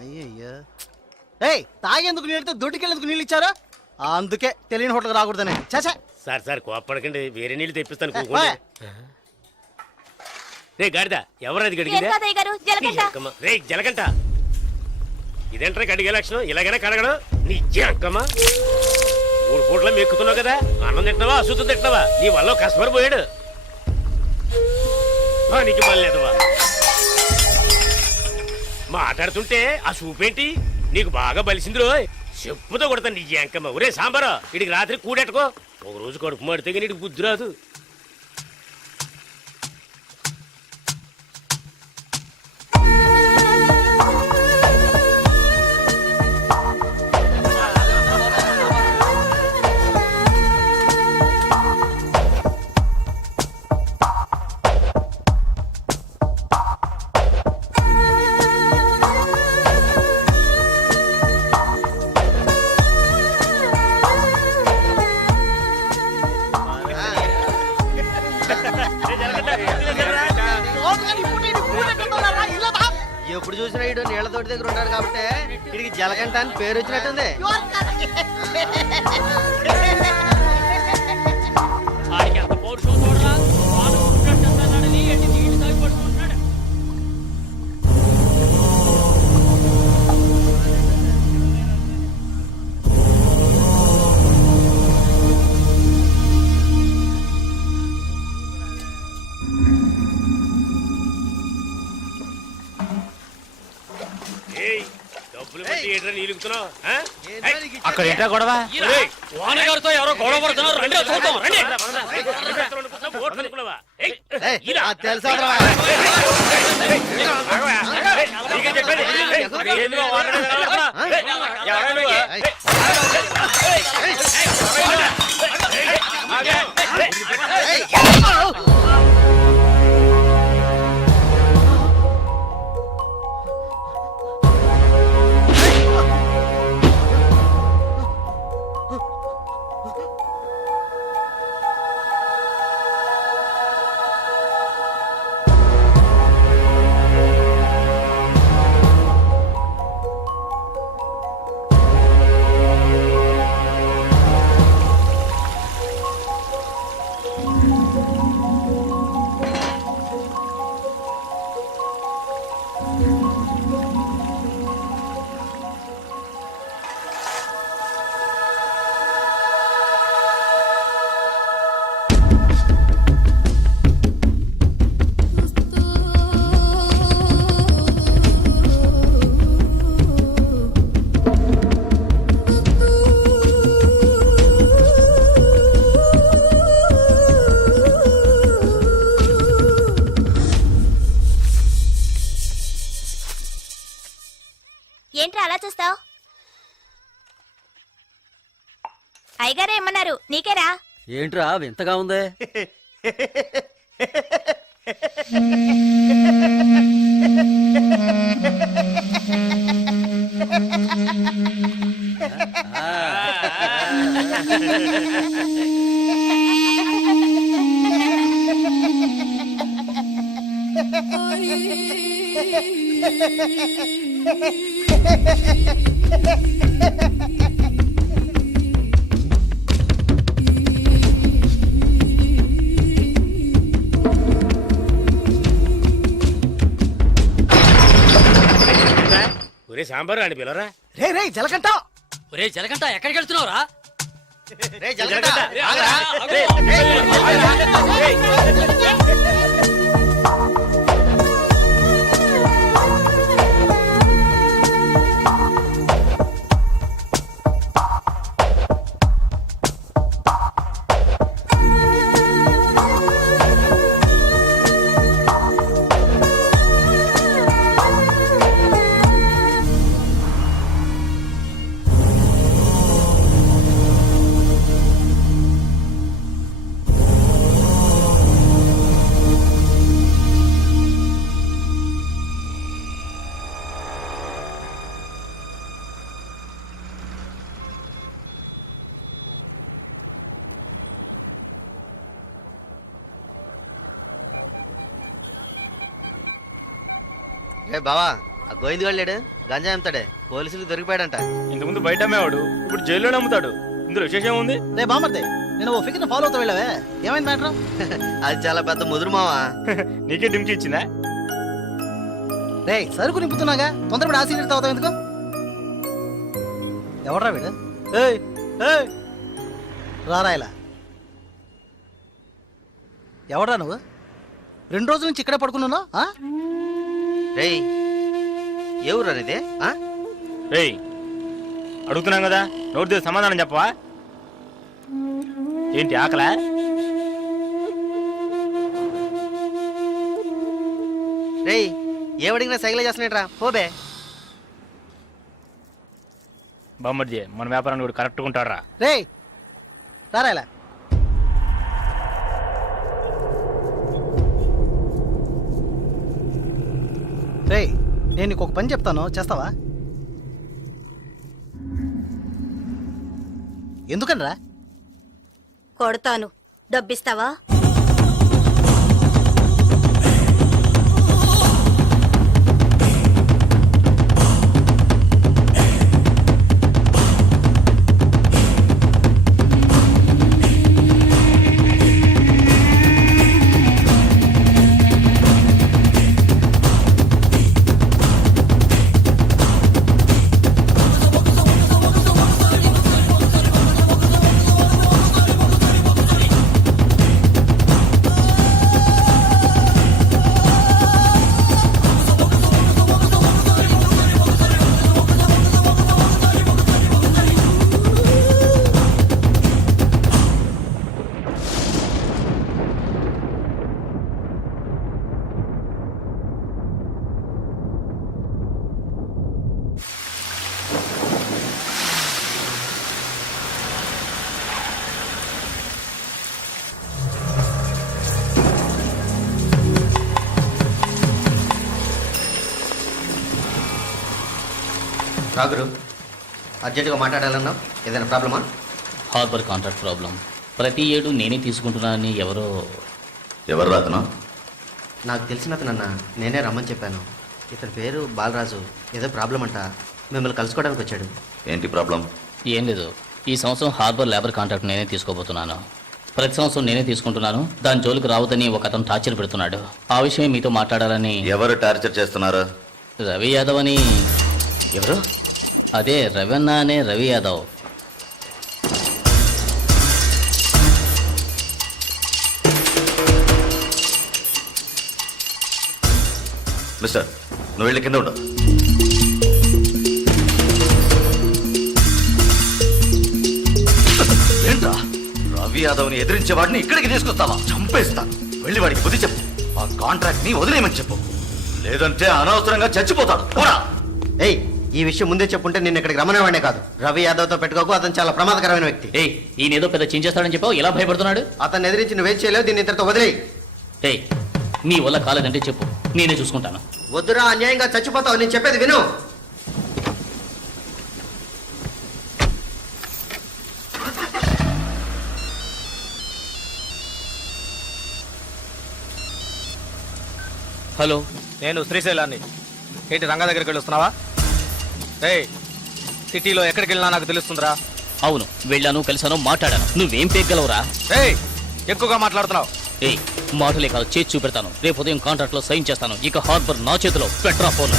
అయ్యయ్యో ఏయ్ తాగేందుకు నీళ్ళతో దొడ్డికెళ్ళేందుకు నీళ్ళు ఇచ్చారా అందుకే తెలియని హోటల్కి రాకూడదని చాచా సార్ సార్ కోప్పడకండి వేరే నీళ్ళు తెప్పిస్తాను కూకోండి. రే గాడిద ఎవరది గడిగిందా రే జలకంట ఇదేంట్రా గడిగే లక్షణం ఇలాగైనా కడగడం నీ జక్కమ్మా 3 పూట్ల మెక్కుతున్నావు కదా అన్నం తింటున్నావా అశుద్ధం తింటున్నావా నీ వల్ల కస్టమర్ పోయాడు నీకు మళ్ళేదవా మాట్లాడుతుంటే ఆ చూపేంటి నీకు బాగా బలిసింది రో చెప్పుతో కొడతాను నీ జంకమ్మ ఒరే సాంబారా వీడికి రాత్రి కూడెట్టుకో ఒక రోజు కడుపు మాడితే నీకు బుద్ధి రాదు ఎప్పుడు చూసినా ఇడు నీళ్ల తోటి దగ్గర ఉన్నాడు కాబట్టి ఇడికి జలకంట అని పేరు వచ్చినట్టుంది అక్కడ ఏంటా గొడవ వానగారితో ఎవరో గొడవ పడుతున్నారు రండి చూద్దాం రండి తెలుసా ఏంట్రా అలా చూస్తావు అయ్యగారే ఏమన్నారు నీకేరా ఏంట్రా వింతగా ఉందే ఒరే సాంబారు అని పిలవరా రే రే జలకంట ఒరే జలకంట ఎక్కడికి వెళ్తున్నావురా రే జలకంట రే బావా ఆ గోవింద్ లేడు గంజా అమ్ముతాడే పోలీసులకు దొరికిపోయాడంట. ఇంతకుముందు బయట అమ్మేవాడు ఇప్పుడు జైల్లోనే అమ్ముతాడు. ఇందులో విశేషం ఏముంది? రే బామర్దే, నేను ఓ ఫిగర్ని ఫాలో అవుతా వెళ్ళావే, ఏమైంది మ్యాటర్? అది చాలా పెద్ద ముదురు మావా. నీకే డిమ్కి ఇచ్చిందా? రే సరుకు నింపుతున్నాగా, తొందరపడి ఆ సీనియర్ తాగుతావు ఎందుకు? ఎవడ్రా వీడు? ఏయ్ ఏయ్ రారా ఇలా. ఎవడ్రా నువ్వు? 2 రోజుల నుంచి ఇక్కడే పడుకున్నావు? రేయ్ ఏ ఊరు అనేది? రేయ్ అడుగుతున్నాం కదా, నోటి దగ్గర సమాధానం చెప్పవా? ఏంటి ఆకలా? రేయ్ ఏమడిగినా సైకిల్ చేస్తున్నాట్రా, పోబే. బామ్మర్జీ మన వ్యాపారాన్ని కూడా కరెక్ట్గా ఉంటారా? రే రారా ఇలా. రే నేను నీకు ఒక పని చెప్తాను, చేస్తావా? ఎందుకనరా? కొడతాను, డబ్బిస్తావా? రాగురు అర్జెంటుగా మాట్లాడాలన్నావు, ఏదైనా ప్రాబ్లమా? Harbour contract problem. ప్రతి ఏడు నేనే తీసుకుంటున్నానని ఎవరు రాతనా? నాకు తెలిసిన అతనన్న, నేనే రమ్మని చెప్పాను. ఇతని పేరు బాలరాజు. ఏదో ప్రాబ్లం అంట, మిమ్మల్ని కలుసుకోవడానికి వచ్చాడు. ఏంటి ప్రాబ్లం? ఏం లేదు, ఈ సంవత్సరం హార్బర్ లేబర్ కాంట్రాక్ట్ నేనే తీసుకోబోతున్నాను. ప్రతి సంవత్సరం నేనే తీసుకుంటున్నాను. దాని జోలికి రావద్దని ఒక అతను టార్చర్ పెడుతున్నాడు. ఆ విషయం మీతో మాట్లాడాలని. ఎవరు టార్చర్ చేస్తున్నారు? రవి యాదవ్ అని. ఎవరు? అదే రవణ అనే రవి యాదవ్. మిస్టర్, నువ్వు వెళ్ళి కింద ఉండవు. ఏంట్రా, రవి యాదవ్ని ఎదిరించేవాడిని ఇక్కడికి తీసుకొస్తావా? చంపేస్తాను. వెళ్ళి వాడికి బుద్ధి చెప్పు. ఆ కాంట్రాక్ట్ ని వదిలేయమని చెప్పు, లేదంటే అనవసరంగా చచ్చిపోతాడు. పోరా. ఏయ్ ఈ విషయం ముందే చెప్పుంటే నేను ఇక్కడికి రమ్మనేవాడే కాదు. రవి యాదవ్తో పెట్టుకోకు, అతను చాలా ప్రమాదకరమైన వ్యక్తి. ఏయ్ ఈయన ఏదో పెద్ద చేస్తాడని చెప్పావు, ఎలా భయపడుతున్నాడు? అతన్ని ఎదిరించి నువ్వేం చేయలేవు, దీన్ని ఇతరుతో వదిలేయి. ఏయ్ నీ వల్ల కాలేదంటే చెప్పు, నేనే చూసుకుంటాను. వద్దురా, అన్యాయంగా చచ్చిపోతావు. నేను చెప్పేది విను. హలో, నేను శ్రీశైలాన్ని. ఏంటి రంగా దగ్గరికి వెళ్ళొస్తున్నావా? ఏయ్ సిటీలో ఎక్కడికి వెళ్ళినా నాకు తెలుస్తుందిరా. అవును వెళ్ళాను, కలిసాను, మాట్లాడాను. నువ్వేం పేగలవురా? ఏయ్ ఎక్కువగా మాట్లాడుతున్నావు. ఏయ్ మాటలే కాదు, చేసి చూపెడతాను. రేపు ఉదయం కాంట్రాక్ట్ లో సైన్ చేస్తాను. ఇక హార్బర్ నా చేతిలో. Petra phone.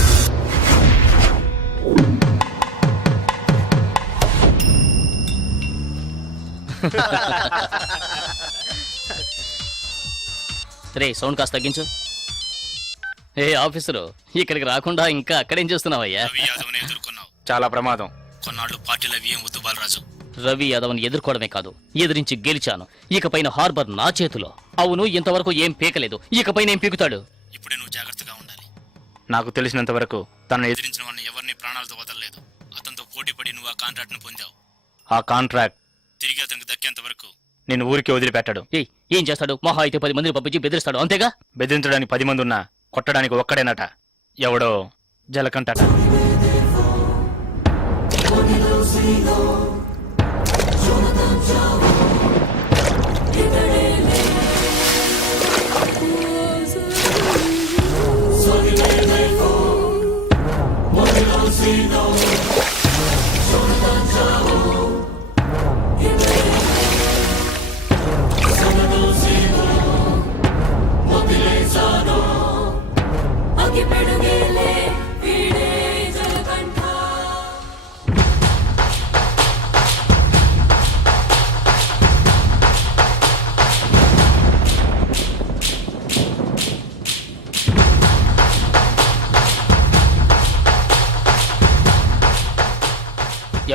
రే సౌండ్ కాస్త తగ్గించు. ఏ ఆఫీసరు, ఇక్కడికి రాకుండా ఇంకా అక్కడేం చేస్తున్నావయ్యా? చాలా ప్రమాదం. కొన్నాళ్ళు పార్టీలు అవి ఏం వద్దు బాలరాజు. రవి యాదవ్ని ఎదుర్కోవడమే కాదు, ఎదిరించి గెలిచాను. ఇకపైన హార్బర్ నా చేతిలో. అవును, ఇంతవరకు ఏం పీకలేదు, ఇకపైన ఏం పీకుతాడు? ఇప్పుడే నువ్వు జాగ్రత్తగా ఉండాలి. నాకు తెలిసినంత వరకు తనను ఎదిరించిన వాళ్ళని ఎవరిని ప్రాణాలతో వదలలేదు. అతనితో పోటీ పడి నువ్వు ఆ కాంట్రాక్ట్ ను పొందావు. ఆ కాంట్రాక్ట్ తిరిగి అతనికి దక్కేంత వరకు నేను ఊరికి వదిలిపెట్టాడు. ఏం చేస్తాడు? మహా అయితే 10 మందిని పంపించి బెదిరిస్తాడు, అంతేగా? బెదిరించడానికి 10 మంది ఉన్నా కొట్టడానికి ఒక్కడేనట. ఎవడో జలకంటట.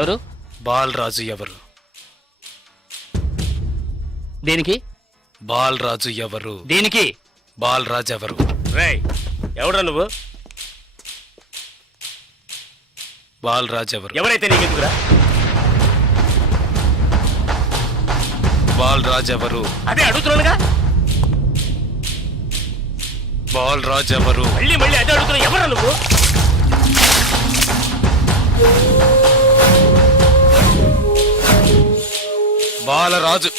ఎవరు? బాలరాజు ఎవరు? దేనికి? బాలరాజు ఎవరు? దేనికి? బాలరాజు ఎవరు? రేయ్ ఎవడ్రా నువ్వు? బాలరాజు ఎవరు? ఎవరైతే నీకెందుకురా? బాలరాజు ఎవరు? అదే అడుగుతున్నానుగా. బాలరాజు ఎవరు? మళ్ళీ మళ్ళీ అదే అడుగుతున్నా. ఎవరా నువ్వు? బాలరాజు.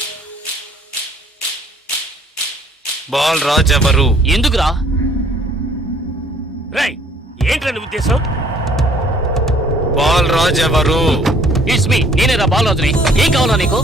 బాలరాజు ఎవరు? ఎందుకురా? రేయ్ ఏంట్రా నీ ఉద్దేశం? బాలరాజు ఎవరు? ఇట్స్ మీ, నేనేరా బాలరాజుని. ఏం కావాలా నీకు?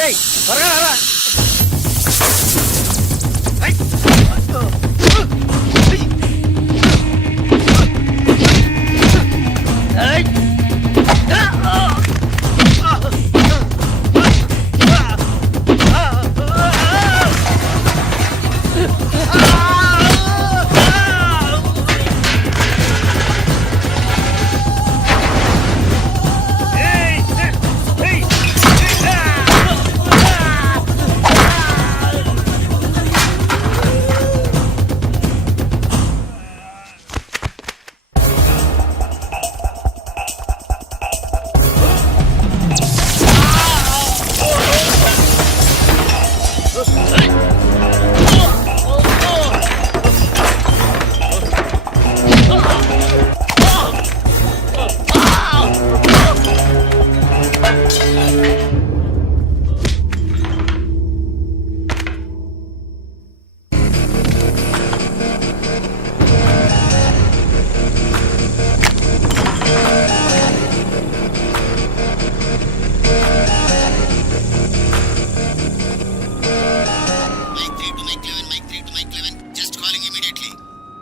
ఏయ్ త్వరగా రారా.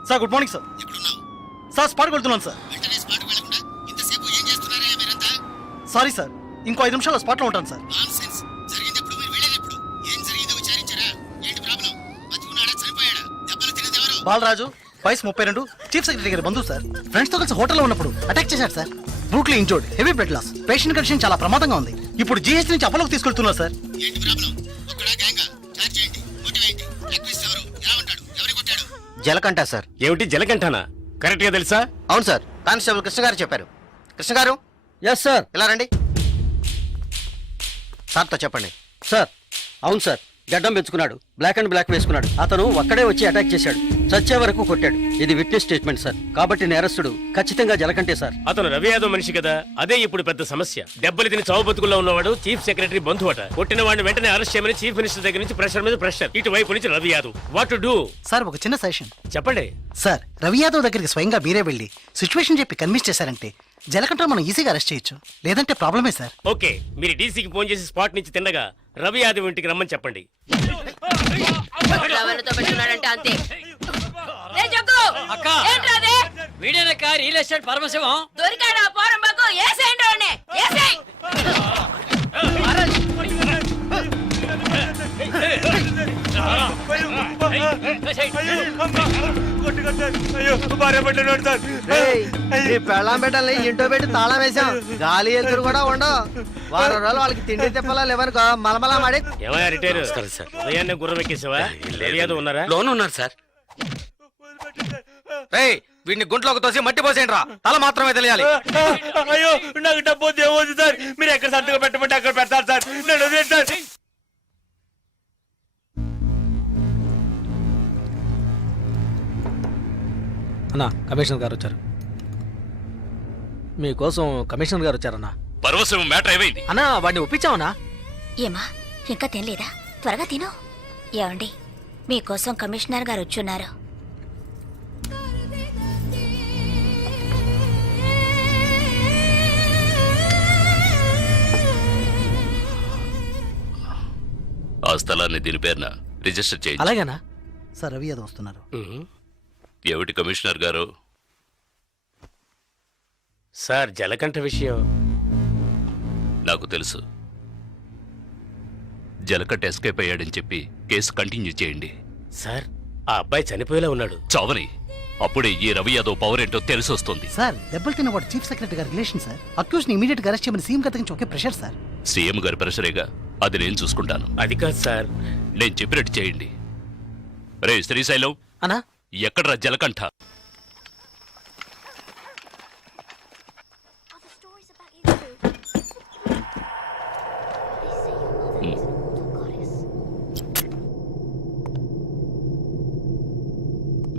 Sir good morning sir. Sir స్పాట్కి వెళ్తున్నాను సార్. సారీ సార్, ఇంకో 5 నిమిషాల్లో స్పాట్లో ఉంటాను సార్. బాలరాజు వయసు 32, చీఫ్ సెక్రటరీ గారి బంధువు సార్. ఫ్రెండ్స్ తో కలిసి హోటల్లో ఉన్నప్పుడు అటాక్ చేశారు sir. Brutally injured, heavy blood loss. Patient condition చాలా ప్రమాదంగా ఉంది. ఇప్పుడు జీహెచ్ నుంచి అపోలోకి తీసుకెళ్తున్నారు సార్. జలకంట సార్. ఏమిటి జలకంఠానా? కరెక్ట్ గా తెలుసా? అవును సార్, కానిస్టేబుల్ కృష్ణ గారు చెప్పారు. కృష్ణ గారు ఎస్ సార్. ఇలా రండి. సార్తో చెప్పండి. సార్ అవును సార్, గడ్డం పెంచుకున్నాడు, బ్లాక్ అండ్ బ్లాక్ వేసుకున్నాడు. అతను ఒక్కడే వచ్చి అటాక్ చేశాడు, చచ్చే వరకు కొట్టాడు. ఇది విట్నెస్ స్టేట్మెంట్ సార్. కాబట్టి నేరస్తుడు ఖచ్చితంగా జలకంటే సార్. అతను రవి యాదవ్ మనిషి కదా, అదే ఇప్పుడు పెద్ద సమస్య. దెబ్బలు తిని చావు బతుకుల్లో ఉన్నవాడు చీఫ్ సెక్రటరీ బంధువు అట. కొట్టిన వాడిని వెంటనే అరెస్ట్ చేయమని చీఫ్ మినిస్టర్ దగ్గర నుంచి ప్రెషర్ మీద ప్రెషర్. ఇటువైపు నుంచి Ravi Yadav. What to do? Sir ఒక చిన్న సజెషన్ చెప్పండి. సార్, రవి యాదవ్ దగ్గరికి స్వయంగా మీరే వెళ్ళి సిచ్యువేషన్ చెప్పి కన్విన్స్ చేశారంటే జలకంట మనం ఈజీగా అరెస్ట్ చేయొచ్చు. లేదంటే ప్రాబ్లమే సార్. ఓకే, మీరు డీసీకి ఫోన్ చేసి స్పాట్ నుంచి తిన్నగా రవి యాదవ్ ఇంటికి రమ్మని చెప్పండి. అంతే. రే జగ్గు, ఏంట్రా అది? వీడేనక్క రియల్ ఎస్టేట్ పరమశివం. దొరికాడా పోరంబాకు? ఏసేయండి వాడిని, ఏసేయ్. పెళ్ళాం పెట్టాలి, ఇంటో పెట్టి తాళం వేసాం. గాలి ఎదురు కూడా ఉండవు. వారం రోజులు వాళ్ళకి తిండి తిప్పలా లేవనుకో మలమలా మాడి. ఏమయ్యా రిటైర్? ఉదయాన్నే గుర్రం ఎక్కేసావా? రవి యాదవ్ ఉన్నారా? లోన్ ఉన్నారు సార్. వీడిని గుంట్లోకి తోసి మట్టి పోసేయండి రా. తల మాత్రమే తెలియాలి. అయ్యో నాకు డబ్బు దేవోదు సార్. మీరు ఎక్కడ సంతకం పెట్టమంటే అక్కడ పెడతారు సార్. నేను వదిలేండి సార్. అన్నా కమిషనర్ గారు వచ్చారు. మీకోసం కమిషనర్ గారు వచ్చారన్నా. పర్వసం మ్యాటర్ ఏమైంది? అన్నా వాడిని ఒప్పించావన్నా? ఏమా ఇంకా తినలేదా? త్వరగా తిను. ఏమండి, మీకోసం కమిషనర్ గారు వచ్చున్నారు. ఆ స్థలాన్ని దీని పేరున రిజిస్టర్ చేయండి. అలాగేనా? సార్ రవి యాదవ్ వస్తున్నారు. ఏమిటి కమిషనర్ గారు? సార్ జలకంఠ విషయం నాకు తెలుసు. జలకట్ ఎస్కేప్ అయ్యాడని చెప్పి కేసు కంటిన్యూ చేయండి. సార్ ఆ అబ్బాయి చనిపోయేలా ఉన్నాడు. చావని అప్పుడే ఈ రవి యాదవ్ పవర్ ఏంటో తెలిసి వస్తుంది. సార్ దెబ్బలు తిన్నవాడు చీఫ్ సెక్రటరీ గారి రిలేషన్ సార్. అక్యూజ్ ని ఇమీడియట్ గా అరెస్ట్ చేయమని సీఎం గారి నుంచి ఒకే ప్రెషర్ సార్. సీఎం గారి ప్రెషరేగా, అది నేను చూసుకుంటాను. అది కాదు సార్. నేను చెప్పినట్టు చేయండి. రే శ్రీశైలం, అన్నా ఎక్కడ్రా జలకంఠ?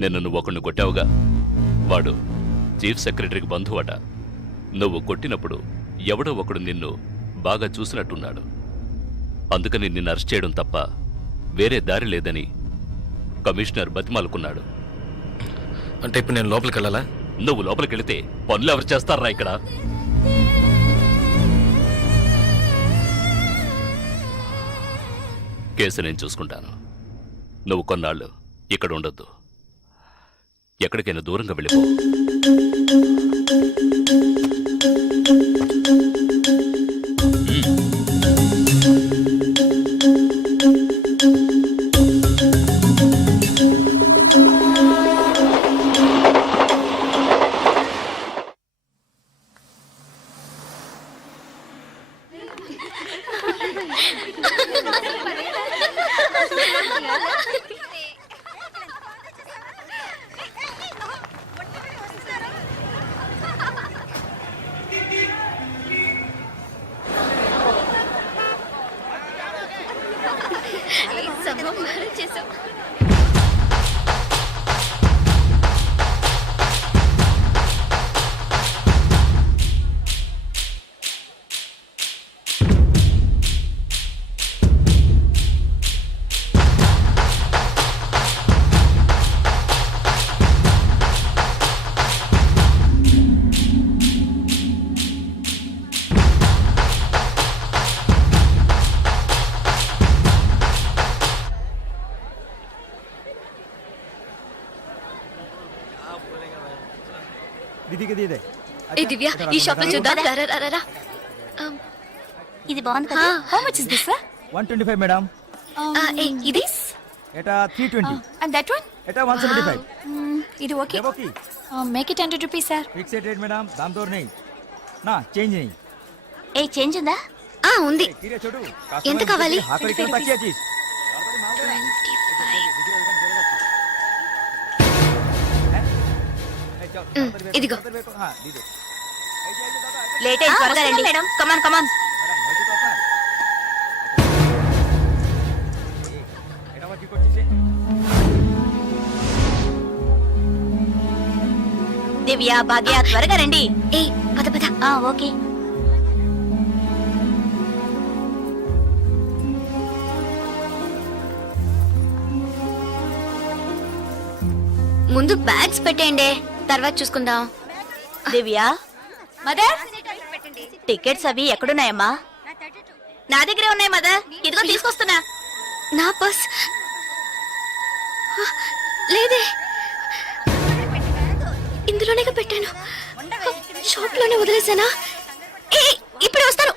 నిన్న నువ్వు ఒకడిని కొట్టావుగా, వాడు చీఫ్ సెక్రటరీకి బంధువట. నువ్వు కొట్టినప్పుడు ఎవడో ఒకడు నిన్ను బాగా చూసినట్టున్నాడు. అందుకని నిన్ను అరెస్ట్ చేయడం తప్ప వేరే దారి లేదని కమిషనర్ బతిమాలుకున్నాడు. అంటే ఇప్పుడు నేను లోపలికి వెళ్ళాలా? నువ్వు లోపలికి వెళితే పనులు ఎవరు చేస్తారా ఇక్కడ? కేసు నేను చూసుకుంటాను. నువ్వు కొన్నాళ్ళు ఇక్కడ ఉండొద్దు. ఎక్కడికైనా దూరంగా వెళ్ళిపో. ఏ దివ్య, ఈ షాప్ లో చూద్దాం. రా, రా, రా, రా. ఇది బాగుంది కదా? How much is this sir? 125 madam. ఇది ఎటా 320. అండ్ దట్ వన్ ఎటా 175. ఇది okay. Okay make it 100 rupees sir. Fixed rate madam, దామ్ తోర్ नहीं ना चेंज नहीं. ఏ చేంజ్ ఉందా? ఉంది. తీరే చూడు. ఎంత కావాలి? హాకరి కిలో తక్కువ చీజ్. ఇదిగో. हां दीदो. లేట్ అయ్యి త్వరగా రండి మేడం. కమాన్ కమాన్. దివ్య, భాగ్య త్వరగా రండి. ఏ పద పద. ఓకే. ముందు బ్యాగ్స్ పెట్టేయండి, తర్వాత చూసుకుందాం. దివ్య, మదర్ టికెట్స్ అవి ఎక్కడున్నాయమ్మా? నా దగ్గరే ఉన్నాయి మదర్. ఇదిగో తీసుకొస్తున్నా. నా పర్స్ లేదే, ఇందులోనే పెట్టాను. షాప్ లోనే వదిలేసానా? ఏ ఇప్పుడే వస్తాను.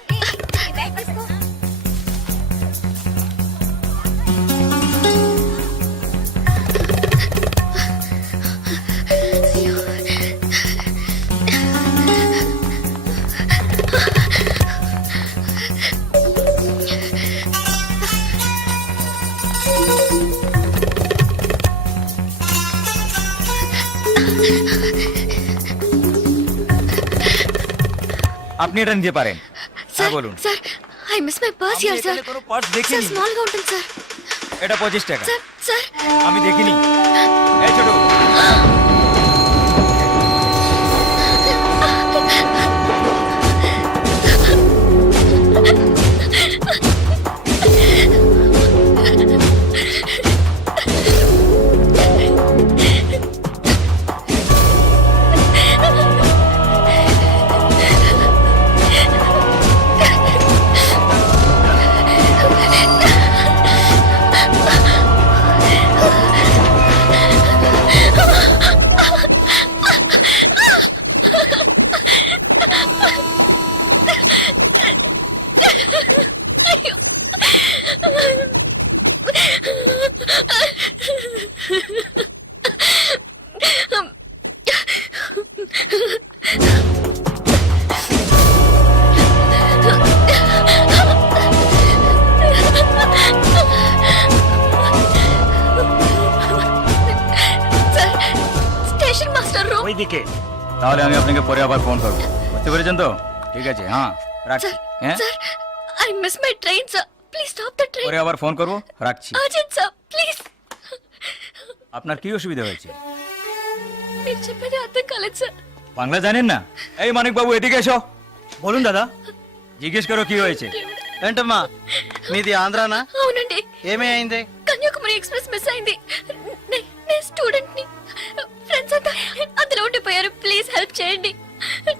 আপনি এটা নিতে পারেন। স্যার বলুন। Sir, I miss my purse here sir. কোনো পার্স স্যার দেখিনি। স্মল గా ఉంటుంది স্যার। এটা 25 টাকা। স্যার স্যার আমি দেখিনি। এই ছোট তাহলে আমি আপনাকে পরে আবার ফোন করবো, বুঝতে পেরেছেন তো? ঠিক আছে, হ্যাঁ রাখছি। হ্যাঁ, sir I miss my train sir, please stop the train. পরে আবার ফোন করবো, রাখছি। Urgent sir, please. আপনার কি অসুবিধা হয়েছে? మీరు చెప్పేది అర్థం కాలేదు సార్. বাংলা জানেন না? এই মানিক বাবু ఎదిగే এসো, బోలున్ దాదా জিজ্ঞেস করো কি হয়েছে। ఏంటమ్మా మీది ఆంధ్రానా? అవునండి, ఏమీ అయింది? కన్యాకుమారి ఎక్స్ప్రెస్ మిస్ అయింది. నేను స్టూడెంట్ ని, ఫ్రెండ్స్ అంతా అందులో ఉండిపోయారు. ప్లీజ్ హెల్ప్ చేయండి,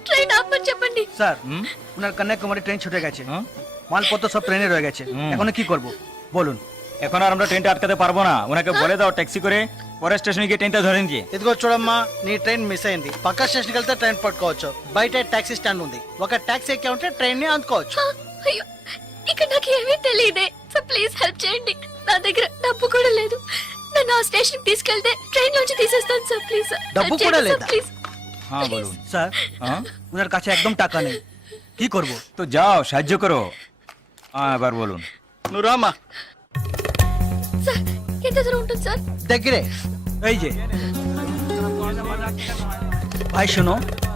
ট্রেন ఆపమని చెప్పండి। স্যার ওনার কন্যাকুমারী ট্রেন ছুটে গেছে, মালপত্র সব ট্রেনে রয়ে গেছে, এখন কি করব বলুন? এখন আর আমরা ট্রেনটা আটকাতে পারবো না, ওনাকে বলে দাও ট্যাক্সি করে পরের స్టేషన్ গিয়ে ట్రైన్টা ধরে নিয়ে। ఇదిగో చూడమ్మా, నీ ట్రైన్ మిస్ అయింది. పక్క స్టేషన్కి వెళ్తే ట్రైన్ పట్టుకోవచ్చు, బయట టాక్సీ స్టాండ్ ఉంది, ఒక టాక్సీ ఎక్కి ఉంటే ట్రైన్ ని అందుకోవచ్చు. అయ్యో, ఇక్కడ నాకు ఏమీ తెలియదే సార్, ప్లీజ్ హెల్ప్ చేయండి. నా దగ్గర డబ్బు కూడా లేదు, నన్ను ఆ స్టేషన్ తీసుకెళ్తే ట్రైన్ నుంచి తీసేస్తాను సార్, ప్లీజ్ సార్। డబ్బు కూడా లేదా? ప్లీజ్। হ্যাঁ বলুন। স্যার হ্যাঁ, ওনার কাছে একদম টাকা নেই, কি করব? তো যাও সাহায্য করো। হ্যাঁ এবার বলুন। నువ్వు రామ్మా, సార్ ఎంత దూరం ఉంటుంది సార్? దగ్గరే। এই যে ভাই শোনো,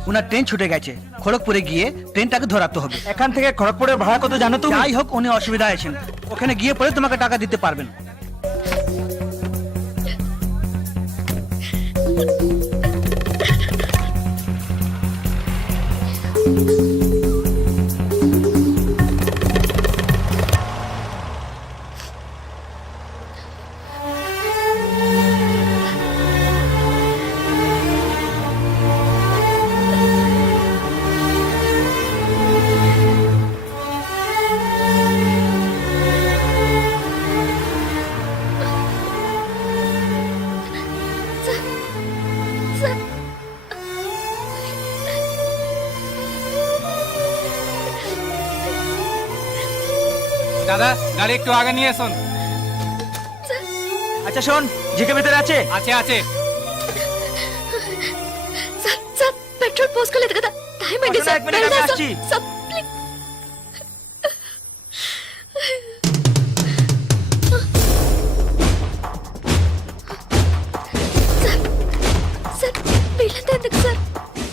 ওনার ট্রেন ছুটে গেছে, খড়গপুরে গিয়ে ট্রেনটাকে ধরাতে হবে। এখান থেকে খড়গপুরের ভাড়া কত জানো তুমি? যাই হোক, উনি অসুবিধা আছেন, ওখানে গিয়ে পরে তোমাকে টাকা দিতে পারবেন। సార్ দাদা গাড়ি একটু আগে নিয়ে আসুন। আচ্ছা শোন, জিকে ভিতরে আছে? আছে আছে। సార్ సార్ పెట్రోల్ పోసుకోలేదు కదా, టైం అయింది సార్, এক মিনিট, আমি వెళ్దాం సార్. আসছি। Sir, please. సార్, సార్ వీళ్ళంతా ఎందుకు సార్?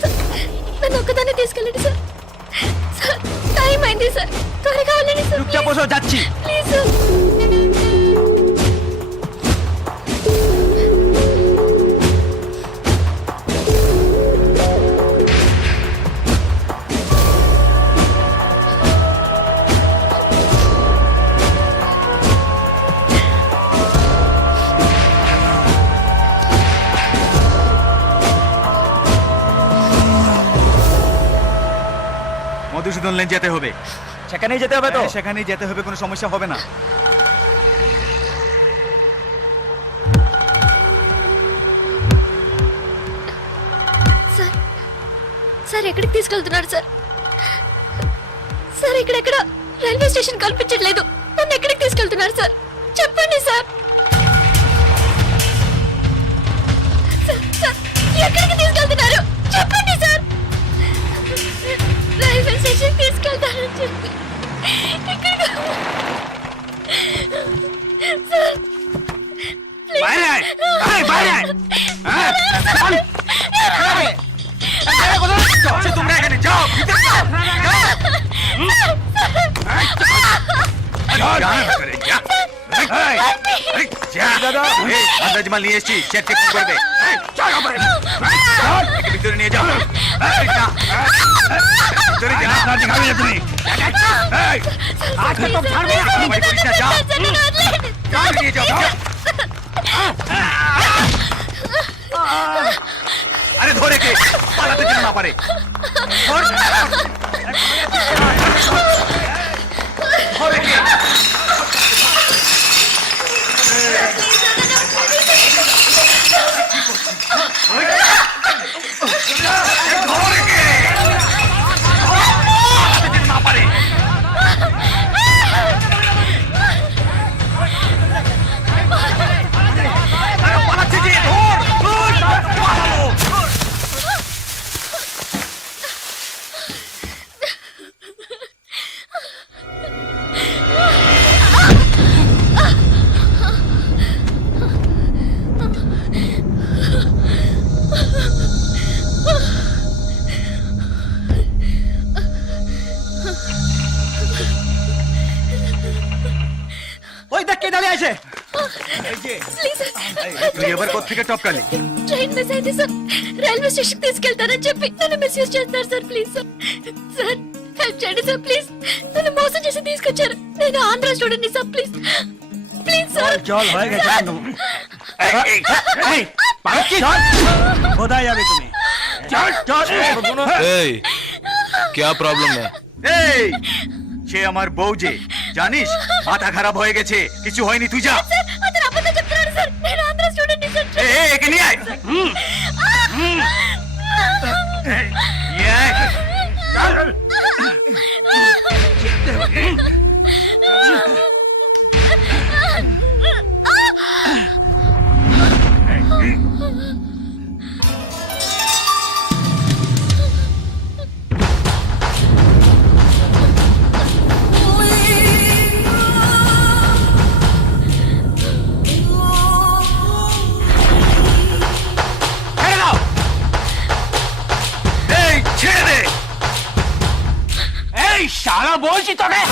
సార్, నన్ను ఒక్కదాన్ని తీసుకెళ్ళండి సార్. సార్ టైం అయింది సార్, త్వరగా వెళ్ళండి సార్, চুপচাপ বসো, যাচ্ছি। Please sir. মধুসূদন লেন যেতে হবে। সেখানেই যেতে হবে তো? সেখানেই যেতে হবে, কোনো সমস্যা হবে না। సార్ సార్ ఎక్కడికి తీసుకెళ్తున్నారు సార్? సార్ ఇక్కడెక్కడ రైల్వే స్టేషన్ కనిపించట్లేదు, నన్ను ఎక్కడికి తీసుకెళ్తున్నారు సార్? చెప్పండి సార్. సార్, సార్, ఎక్కడికి తీసుకెళ్తున్నారు చెప్పండి సార్. రైల్వే స్టేషన్ తీసుకెళ్తారని చెప్పి ఎక్కడికి సార్, বাইরে আয়, আয় বাইরে আয়। হ্যাঁ, চল। আরে কোথায় যাচ্ছ তোমরা? এখানে যাও, ভিতরে যাও। দাদা আন্দাজমাল নিয়ে এসছি, চেক চেক করবে। ভিতরে নিয়ে যাও, ভিতরে যাও। তুমি আজকে তো ছাড়বে না, ভাই করিস না, যাও যাও, নিয়ে যাও। আরে ধরে কে পালাতে যেন না পারে। ধরে কে? না পারে। পালাচ্ছে যে, ধর পালালো। धक्के डाले ऐसे ప్లీజ్ तू ఎవరి కొత్తిగా టొక్కాలి ట్రైన్ మిస్ అయింది సార్ రైల్వే స్టేషన్ తీసుకెళ్తానని చెప్పి నన్ను మిస్యూజ్ చేస్తున్నారు sir please sir sir help చేయండి సార్ ప్లీజ్ నన్ను మోసం చేసి తీసుకొచ్చారు నేను Andhra student sir please please sir चल होएगा जान दो खुदा यार तुम्हें चल चल क्या प्रॉब्लम है এই সে আমার বউ যে জানিস মাথা খারাপ হয়ে গেছে কিছু হয়নি তুই যা సార్ అతను అబద్ధం చెప్తున్నాడు సార్ నేను ఆంధ్ర స్టూడెంట్ సార్ একে নিয়ে আয় ये आय। चल শালা বলছি তোকে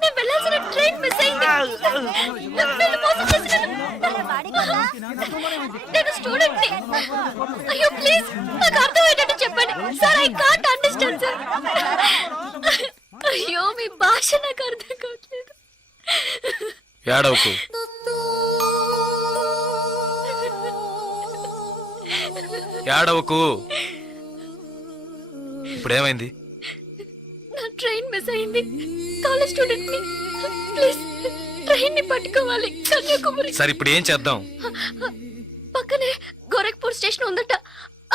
నేను వెళ్ళాల్సిన ట్రైన్ మిస్ అయింది నన్ను మోసం చేశారు నేను స్టూడెంట్ ని అయ్యో ప్లీజ్ నాకు అర్థమయ్యేటట్టు చెప్పండి sir I can't understand sir అయ్యో మీ భాష నాకు అర్థం కావట్లేదు ఏడవకు ఏడవకు ఇప్పుడేమైంది నా ట్రైన్ మిస్ అయింది కాలేజ్ స్టూడెంట్ ని ప్లీజ్ ట్రైన్ ని పట్టుకోవాలి కన్యాకుమారి సరే ఇప్పుడు ఏం చేద్దాం పక్కనే గోరఖ్పూర్ స్టేషన్ ఉందట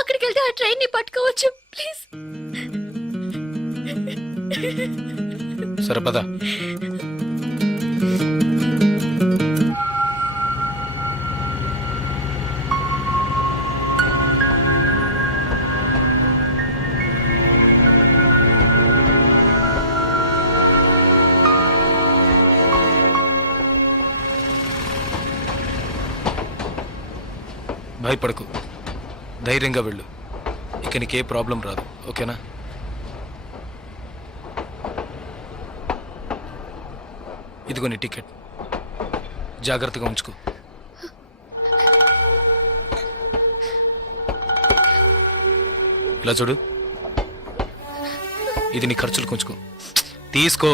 అక్కడికి వెళ్తే ఆ ట్రైన్ ని పట్టుకోవచ్చు ప్లీజ్ సరే పద భయపడకు ధైర్యంగా వెళ్ళు ఇక నీకే ప్రాబ్లం రాదు ఓకేనా ఇదిగో నీ టికెట్ జాగ్రత్తగా ఉంచుకో ఇలా చూడు ఇది నీ ఖర్చులు కొంచుకో తీసుకో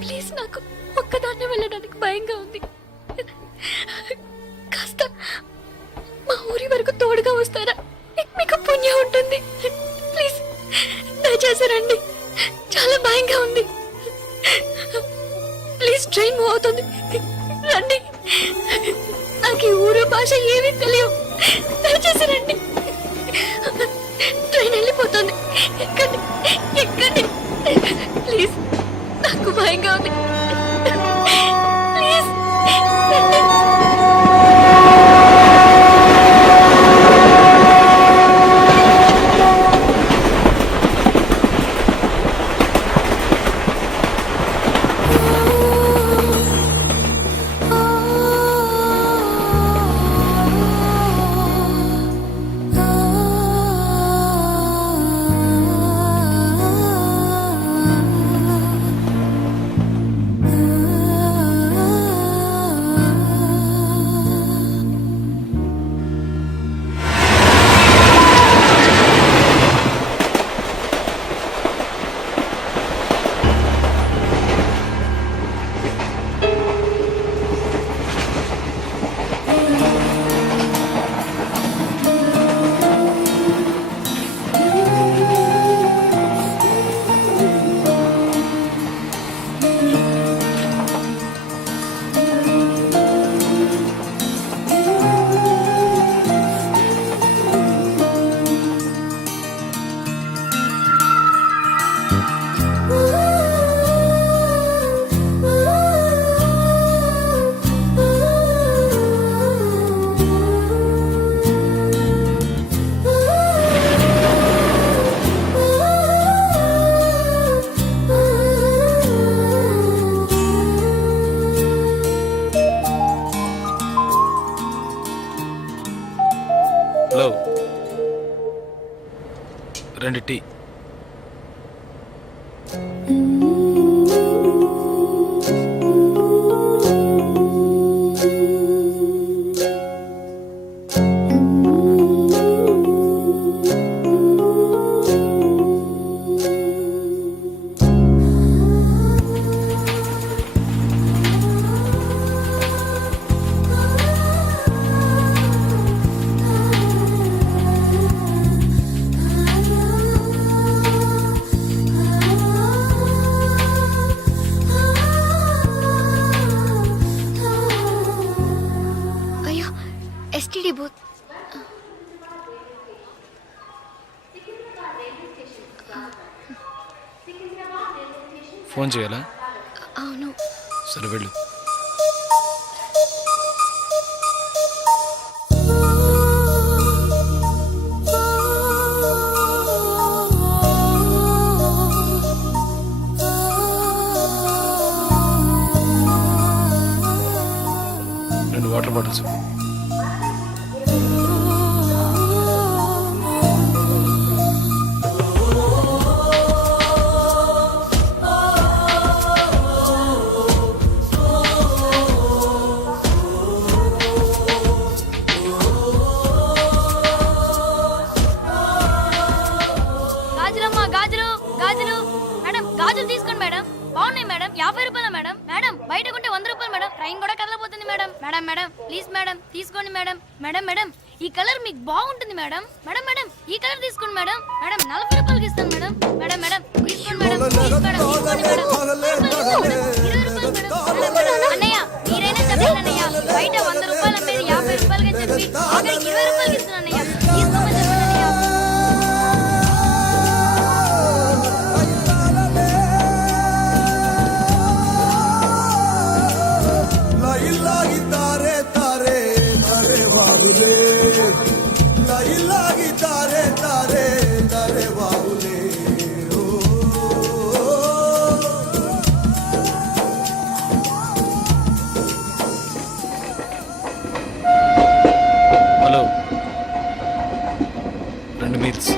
ప్లీజ్ నాకు ఒక్కదాన్నే వెళ్ళడానికి భయంగా ఉంది కాస్త మా ఊరి వరకు తోడుగా వస్తారా మీకు పుణ్యం ఉంటుంది ప్లీజ్ దయచేసి రండి చాలా భయంగా ఉంది ప్లీజ్ ట్రైన్ మూవ్ అవుతుంది రండి నాకు ఈ ఊరు భాష ఏమీ తెలియవు దయచేసి రండి ట్రైన్ వెళ్ళిపోతుంది ఎక్కండి ఎక్కండి ప్లీజ్ నాకు భయంగా ఉంది ప్లీజ్ రండి 2 టీ. అయ్యో ఎస్టీడీ బూత్. ఫోన్ చేయాలా? అవును. సరే వెళ్ళు. రెండు వాటర్ బాటిల్స్. గాజులమ్మా, గాజులు గాజులు. మేడం గాజులు తీసుకోండి మేడం. బాగున్నాయి మేడం. 50 రూపాయలు మేడం. మేడం బయట కొంటే 100 రూపాయలు మేడం. ట్రైన్ కూడా కదలబోతుంది madam. Madam madam please madam తీసుకోండి మేడం. మేడం మేడం ఈ కలర్ మీకు బాగుంటుంది మేడం. మేడం మేడం ఈ కలర్ తీసుకోండి మేడం. మేడం 40 రూపాయలకి ఇస్తాను మేడం. మేడం మేడం తీసుకోండి మేడం. ప్లీజ్ మేడం తీసుకోండి మేడం. 20 రూపాయలు మేడం. అన్నయ్య మీరైనా చెప్పండి అన్నయ్య. బయట 100 రూపాయలు అమ్మేది 50 రూపాయలకి చెప్పి ఆఖరికి 20 రూపాయలకి ఇస్తున్నాను అన్నయ్య. తీసుకోమని చెప్పండి అన్నయ్య. Hello, 2 meals.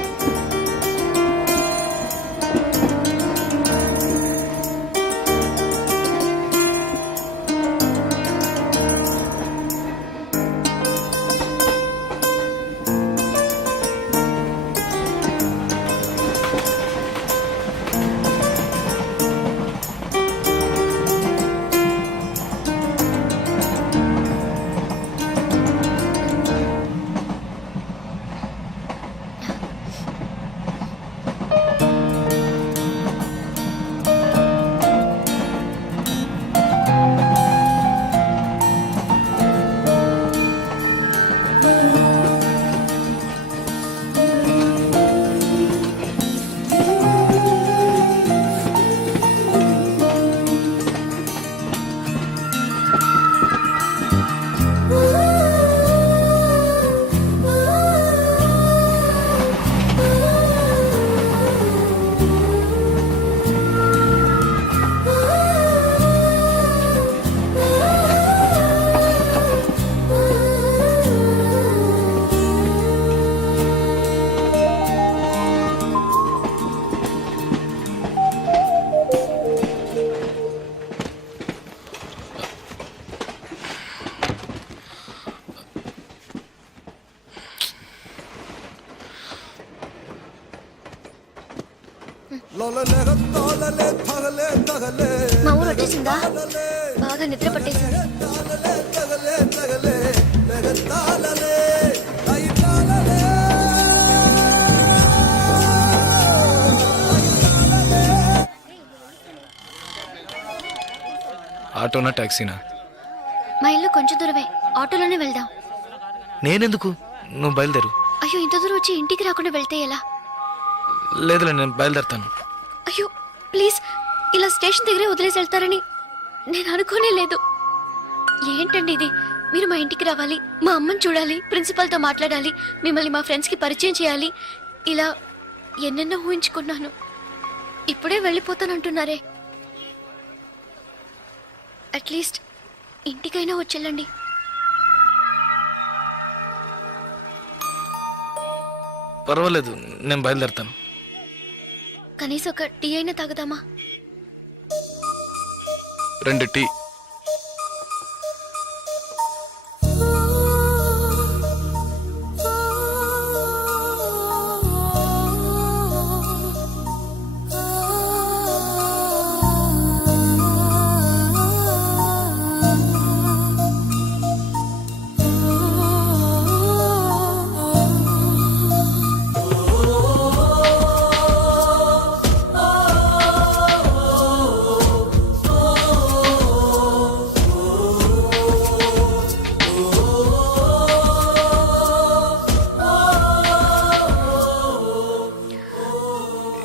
మా ఊరు వచ్చేసిందా? బాగా నిద్ర పట్టేసింది. ఆటోనా టాక్సీనా? మా ఇల్లు కొంచెం దూరమే. ఆటోలోనే వెళ్దాం. నేనెందుకు? నువ్వు బయలుదేరు. అయ్యో ఇంత దూరం వచ్చి ఇంటికి రాకుండా వెళ్తే ఎలా? లేదులే, నేను బయలుదేరుతాను. అయ్యో ప్లీజ్, ఇలా స్టేషన్ దగ్గరే వదిలేసి వెళ్తారని నేను అనుకోనే లేదు. ఏంటండి ఇది? మీరు మా ఇంటికి రావాలి, మా అమ్మని చూడాలి, ప్రిన్సిపల్తో మాట్లాడాలి, మిమ్మల్ని మా ఫ్రెండ్స్కి పరిచయం చేయాలి, ఇలా ఎన్నెన్నో ఊహించుకున్నాను. ఇప్పుడే వెళ్ళిపోతానంటున్నారే. అట్లీస్ట్ ఇంటికైనా వచ్చేళ్ళండి. పర్వాలేదు, నేను బయలుదేరుతాను. కనీసం ఒక టీ అయినా తాగుదామా? 2 టీ.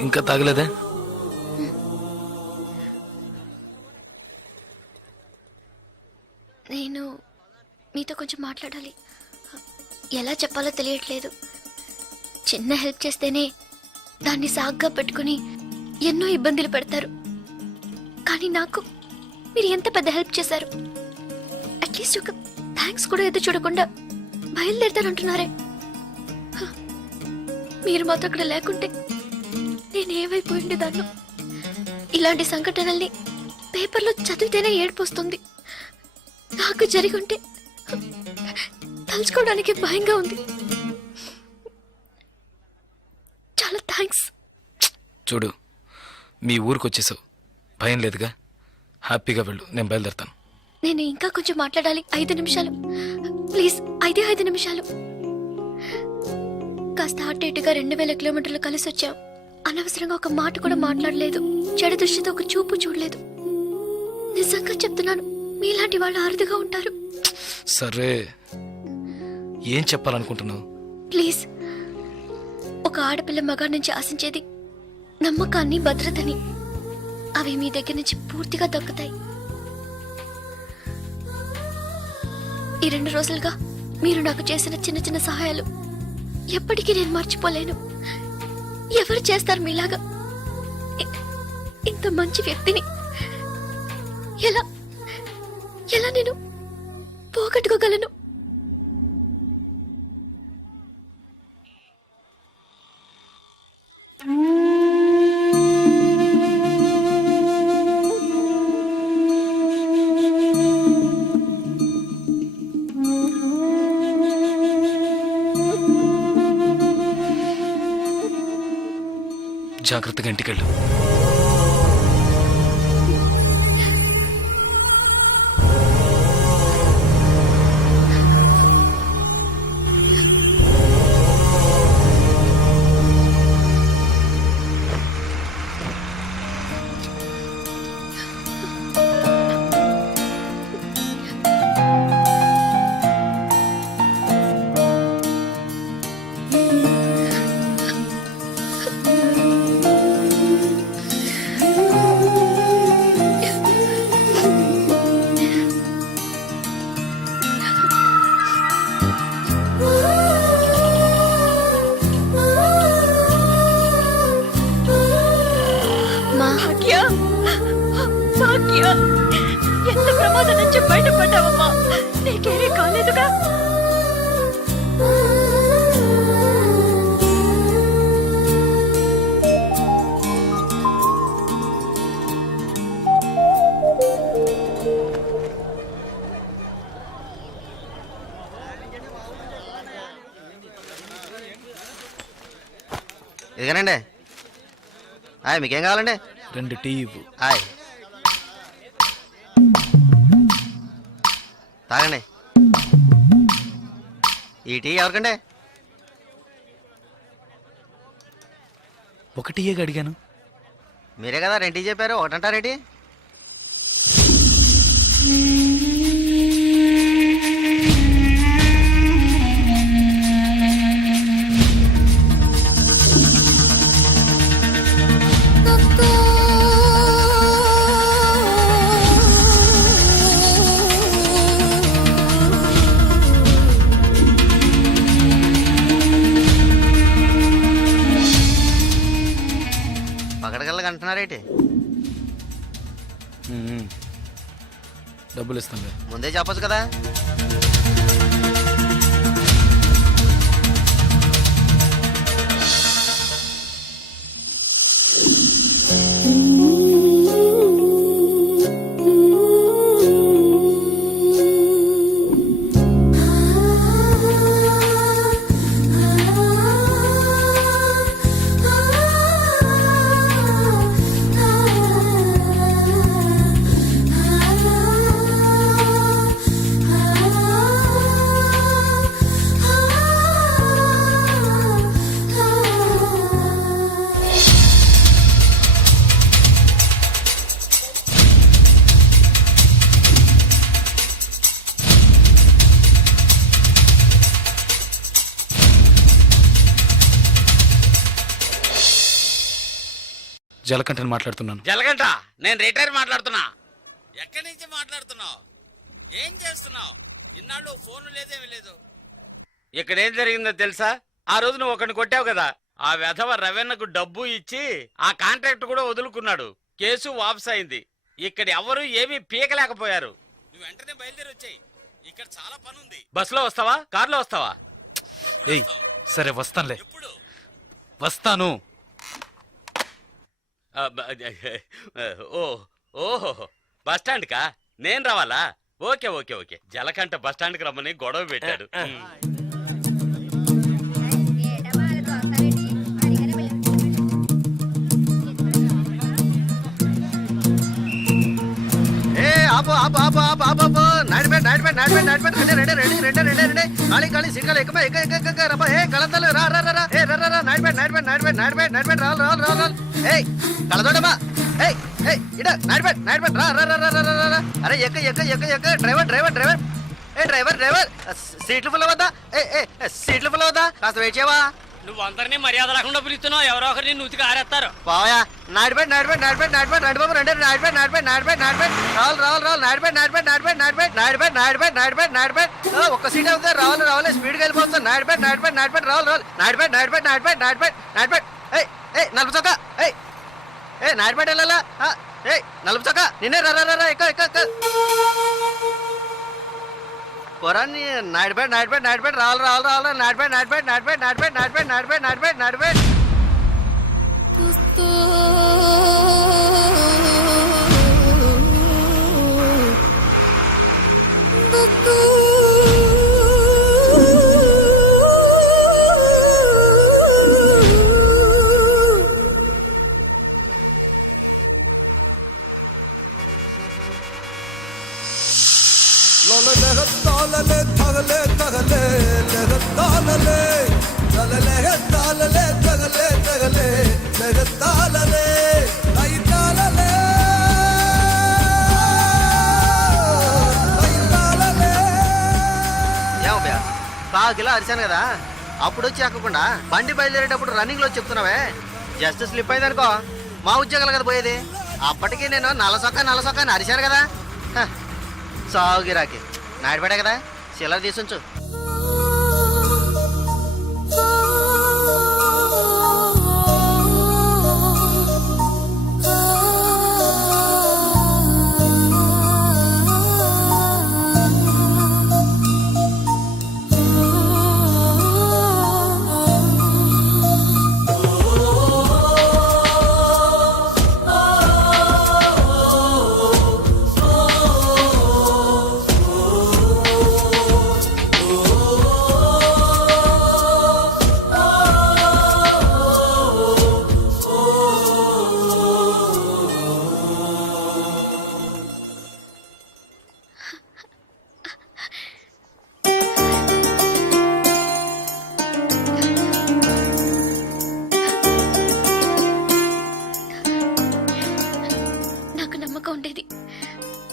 ఇంకా తాగలేదే? నేను మీతో కొంచెం మాట్లాడాలి. ఎలా చెప్పాలో తెలియట్లేదు. చిన్న హెల్ప్ చేస్తేనే దాన్ని సాగ్గా పెట్టుకుని ఎన్నో ఇబ్బందులు పెడతారు. కానీ నాకు మీరు ఎంత పెద్ద హెల్ప్ చేశారు. అట్లీస్ట్ ఒక థ్యాంక్స్ కూడా ఎదురు చూడకుండా బయలుదేరుతారంటున్నారే. మీరు మాతో అక్కడ లేకుంటే నేనేమైపోయి ఉండేదాన్ని. ఇలాంటి సంఘటనల్ని పేపర్లో చదివితేనే ఏడుపు వస్తుంది. నాకు జరిగి ఉంటే తలుచుకోవడానికి భయంగా ఉంది. చాలా థ్యాంక్స్. చూడు, మీ ఊరికి వచ్చేసావు, భయం లేదుగా. హ్యాపీగా వెళ్ళు, నేను బయలుదేరుతాను. నేను ఇంకా కొంచెం మాట్లాడాలి. 5 నిమిషాలు ప్లీజ్. 5 నిమిషాలు. కాస్త అటు ఇటుగా 2000 కిలోమీటర్లు కలిసి వచ్చాం. అనవసరంగా ఒక మాట కూడా మాట్లాడలేదు. చెడు దృష్టితో ఒక చూపు చూడలేదు. నిజంగా చెప్తున్నాను, మీలాంటి వాళ్ళు అరుదుగా ఉంటారు. సరే, ఏం చెప్పాలనుకుంటున్నావు? ప్లీజ్, ఒక ఆడపిల్ల మగాడి నుంచి ఆశించేది నమ్మకాన్ని, భద్రతని. అవి మీ దగ్గర నుంచి పూర్తిగా దక్కుతాయి. ఈ 2 రోజులుగా మీరు నాకు చేసిన చిన్న చిన్న సహాయాలు ఎప్పటికీ నేను మర్చిపోలేను. ఎవరు చేస్తారు మీలాగా? ఇంత మంచి వ్యక్తిని ఎలా ఎలా నేను పోగొట్టుకోగలను? జాగ్రత్తగా ఇంటికెళ్ళు. ఎంత ప్రమాదం నుంచి బయటపడ్డావమ్మా? నీకేమీ కాలేదుగా? ఇదిగానండి. హాయ్, మీకేం కావాలండి? 2 టీ ఇవ్వు. హాయ్, తాగండి. ఈ టీ ఎవరికండి? 1 టీయే అడిగాను. మీరే కదా 2 టీ చెప్పారు, ఒకటంటారేంటి? పగడగల్లగా అంటున్నారేంటి? డబ్బులు ఇస్తాను. ముందే చెప్పొచ్చు కదా. జలకంఠని మాట్లాడుతున్నాను. జలగంట, నేను రిటైర్ మాట్లాడుతున్నా. ఎక్కడి నుంచి మాట్లాడుతున్నావు? ఏం చేస్తున్నావు? ఇన్నాళ్ళు ఫోన్ లేదేమీ లేదు. ఇక్కడ ఏం జరిగిందో తెలుసా? ఆ రోజు నువ్వు ఒకరిని కొట్టావు కదా, ఆ వెధవ రవెన్నకు డబ్బు ఇచ్చి ఆ కాంట్రాక్ట్ కూడా వదులుకున్నాడు. కేసు వాపస్ అయింది. ఇక్కడ ఎవరు ఏమీ పీకలేకపోయారు. నువ్వు వెంటనే బయలుదేరి వచ్చాయి. ఇక్కడ చాలా పని ఉంది. బస్సులో వస్తావా, కారులో వస్తావా? ఏయ్ సరే వస్తానులే. ఎప్పుడు వస్తాను. ఓహో బస్ స్టాండ్ కా? నేను రావాలా? Okay okay okay. జలకంట బస్ స్టాండ్ కి రమ్మని గొడవ పెట్టాడు. ఏ ఆపు ఆపు ఆపు ఆపు ఆపు ఆపు నాడిపెట్ నాడిపెట్ నాడిపెట్ నాడిపెట్ ready ready ready ready ready ready ఖాళీ ఖాళీ సీట్కాలు ఎక్కువ ఎక్క ఎక్క ఎక్క రబ్బా ఏ కళంతలు రా రా రా ఏ రా రా నాడిపెట్ నాడిపెట్ నాడిపెట్ నాడిపెట్ నాడిపెట్ రాల్ రాల్ రాల్ రాల్ ఏయ్ కళదోడమ్మా ఏయ్ ఏయ్ ఇడ నాడిపెట్ నాడిపెట్ రా రా రా రా రా రా అరే ఎక్క ఎక్క ఎక్క ఎక్క డ్రైవర్ డ్రైవర్ డ్రైవర్ ఏ డ్రైవర్ డ్రైవర్ సీట్లు ఫుల్ అవద్దా ఏ ఏ సీట్లు ఫుల్ అవద్దా కాస్త వెయిట్ చేయవా నువ్వు అందరినీ మర్యాద లేకుండా పిలుస్తున్నావు. ఎవరో ఒకరిని నూతికి ఆరేస్తారు. పావయా నాడిపెట్ నాడిపెట్ నాడిపెట్ నాడిపెట్ నాడి బాబు రెండు నాడిపెట్ నాడిపెట్ నాడిపెట్ నాడిపెట్ రావాలి రావాలి రావాలి నాడిపెట్ నాడిపెట్ నాడిపెట్ నాడిపెట్ నాడిపెట్ నాడిపెట్ నాడిపెట్ నాడిపెట్ ఒక్క సీట్ అవుతుంది రావాలి రావాలి స్పీడ్గా వెళ్ళిపోతుంది నాడిపెట్ నాడిపెట్ నాడిపెట్ రావాలి రావాలి నాడిపెట్ నాడిపెట్ నాడిపెట్ నాడిపెట్ నాడిపెట్ ఏయ్ ఏయ్ నలుపు చొక్క ఏయ్ ఏ నాడిపెట్ వెళ్ళాలా ఏయ్ నలుపు చొక్క నిన్నే రా రా రా ఎక్క ఎక్క ఎక్క పొరాన్ని నాడిపెట్ నాడిపెట్ నాడిపెట్ రావాలి రావాలి రావాలి నాడిపెట్ నాడిపెట్ నాడిపెట్ నాడిపెట్ నాడిపెట్ నాడిపెట్ నాడిపెట్ నాడిపెట్ కాకిలా అరిశాను కదా అప్పుడు వచ్చి ఎక్కకుండా బండి బయలుదేరేటప్పుడు రన్నింగ్ లో చెప్తున్నావే జస్ట్ స్లిప్ అయింది అనుకో మా ఉద్యోగాలు కదా పోయేది అప్పటికి నేను నలసొక్క అని అరిశాను కదా సాగుగిరాకి నాడిపడే కదా చిల్లర తీసుంచు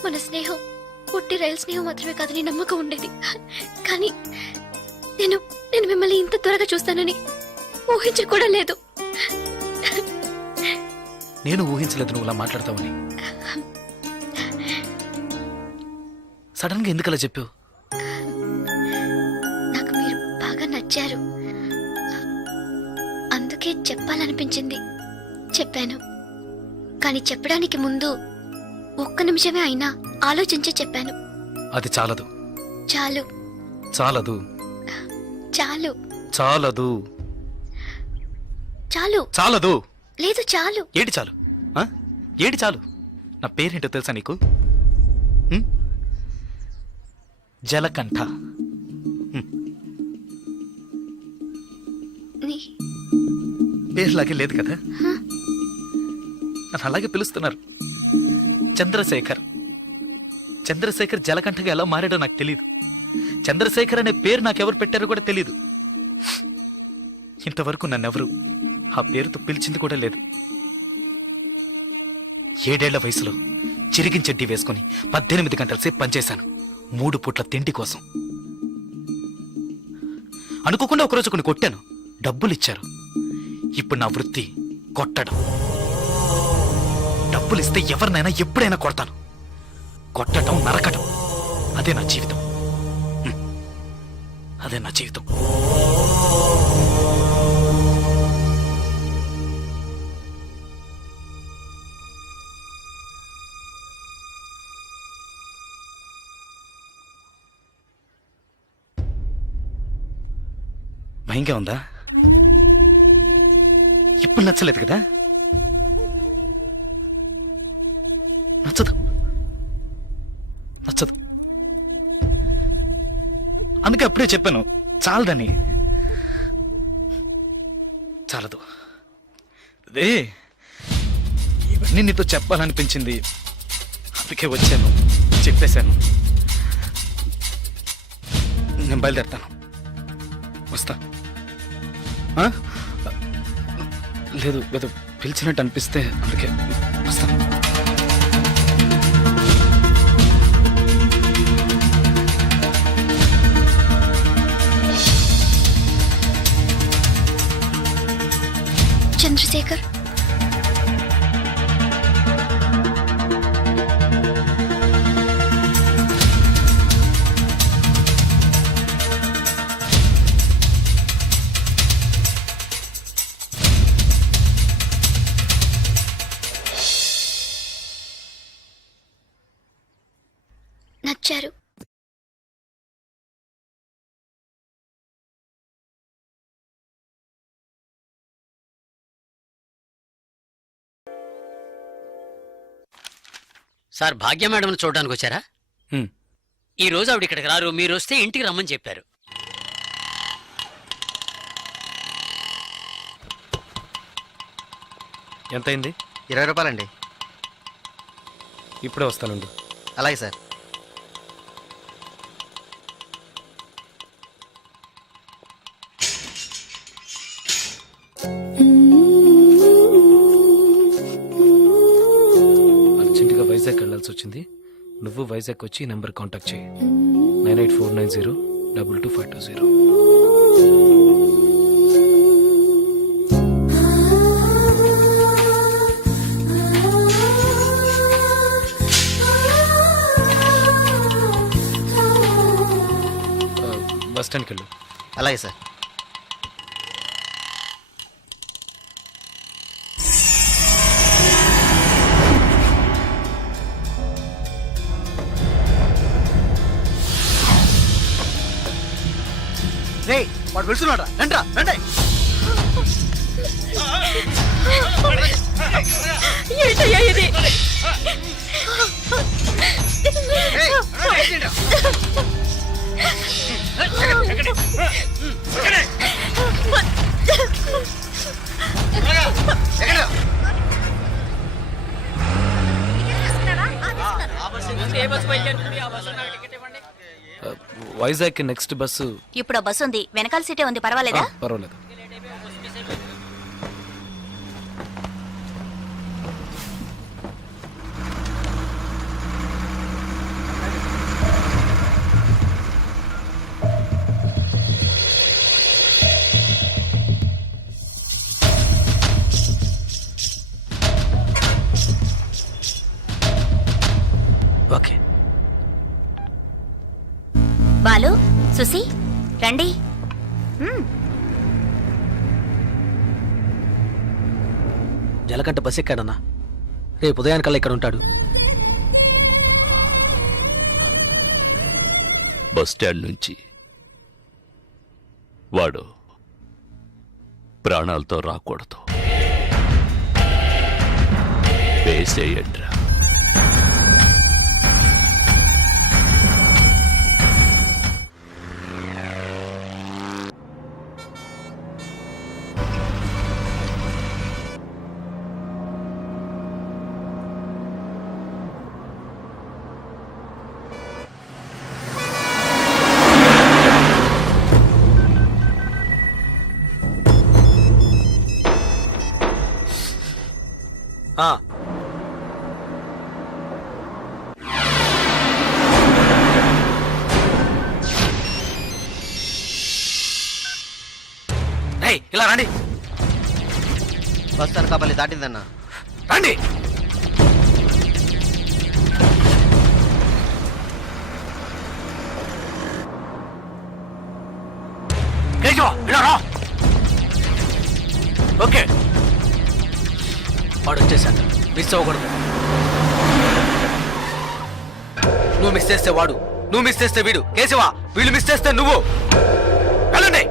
మన స్నేహం పుట్టి రైలు స్నేహం మాత్రమే కాదని నమ్మకం ఉండేది. కానీ నేను మిమ్మల్ని ఇంత త్వరగా చూస్తానని ఊహించి కూడా లేదు. నేను ఊహించలేదు నువ్వు ఇలా మాట్లాడతావని. సడన్ గా ఎందుకు అలా చెప్పావు? నాకు మీరు బాగా నచ్చారు, అందుకే చెప్పాలనిపించింది చెప్పాను. కానీ చెప్పడానికి ముందు ఒక్క నిమిషమే అయినా ఆలోచించి చెప్పాను. అది చాలదు. చాలు. చాలదు. చాలు. చాలదు. చాలు. చాలదు. లేదు చాలు. ఏటి చాలు? ఏటి చాలు? నా పేరేంటో తెలుసా నీకు? జలకంఠ. పేరులాగే లేదు కదా, నన్ను అలాగే పిలుస్తున్నారు. చంద్రశేఖర్. చంద్రశేఖర్ జలకంఠగా ఎలా మారాడో నాకు తెలియదు. చంద్రశేఖర్ అనే పేరు నాకెవరు పెట్టారో కూడా తెలియదు. ఇంతవరకు నన్నెవరు ఆ పేరుతో పిలిచింది కూడా లేదు. 7 ఏళ్ల వయసులో చిరిగిన చెడ్డీ వేసుకుని 18 గంటల సేపు పనిచేశాను 3 పూట్ల తిండి కోసం. అనుకోకుండా ఒకరోజు కొన్ని కొట్టాను, డబ్బులు ఇచ్చారు. ఇప్పుడు నా వృత్తి కొట్టడం. డబ్బులు ఇస్తే ఎవరినైనా ఎప్పుడైనా కొడతాను. కొట్టడం, నరకటం అదే నా జీవితం. అదే నా జీవితం. భయంగా ఉందా? ఇప్పుడు నచ్చలేదు కదా? నచ్చదు. అందుకే అప్పుడే చెప్పాను చాలదని. చాలదు. అదే ఇవన్నీ నీతో చెప్పాలనిపించింది, అందుకే వచ్చాను, చెప్పేశాను. నేను బయలుదేరుతాను. వస్తా. లేదు ఏదో పిలిచినట్టు అనిపిస్తే అందుకే వస్తాను. చంద్రశేఖర్, నచ్చారు. సార్, భాగ్య మేడం చూడడానికి వచ్చారా? ఈ రోజు ఆవిడ ఇక్కడికి రారు, మీరు వస్తే ఇంటికి రమ్మని చెప్పారు. ఎంతైంది? 20 రూపాయలండి. ఇప్పుడే వస్తానండి. అలాగే సార్. అర్జెంటుగా వైజాగ్ వెళ్ళాల్సి వచ్చింది. నువ్వు వైజాగ్ వచ్చి ఈ నెంబర్ కాంటాక్ట్ చేయి. 9849022520. బస్ స్టాండ్కి వెళ్ళు. అలాగే సార్. రే, వాడు పిలుస్తున్నాడు. రండి. ఏంటయ్యా ఇది? Vizag next bus. ఇప్పుడు బస్సు ఉంది, వెనకాల సీటే ఉంది, పర్వాలేదా? పర్వాలేదు. ఓకే. బాలు, సుసి, రండి. జలకంట బస్ ఎక్కాడన్నా. రేపు ఉదయానికల్లా ఇక్కడ ఉంటాడు. బస్ స్టాండ్ నుంచి వాడు ప్రాణాలతో రాకూడదు. వేసేయండ్రా. ఇలా రండి. బస్ అనకాపల్లి దాటిందన్నా. రండి. కేశవ ఇలా రా. ఓకే వాడు వచ్చేసాడు. మిస్ అవ్వకూడదు. నువ్వు మిస్ చేస్తే వాడు, నువ్వు మిస్ చేస్తే వీడు. కేశవ వీళ్ళు మిస్ చేస్తే నువ్వు. వెళ్ళండి.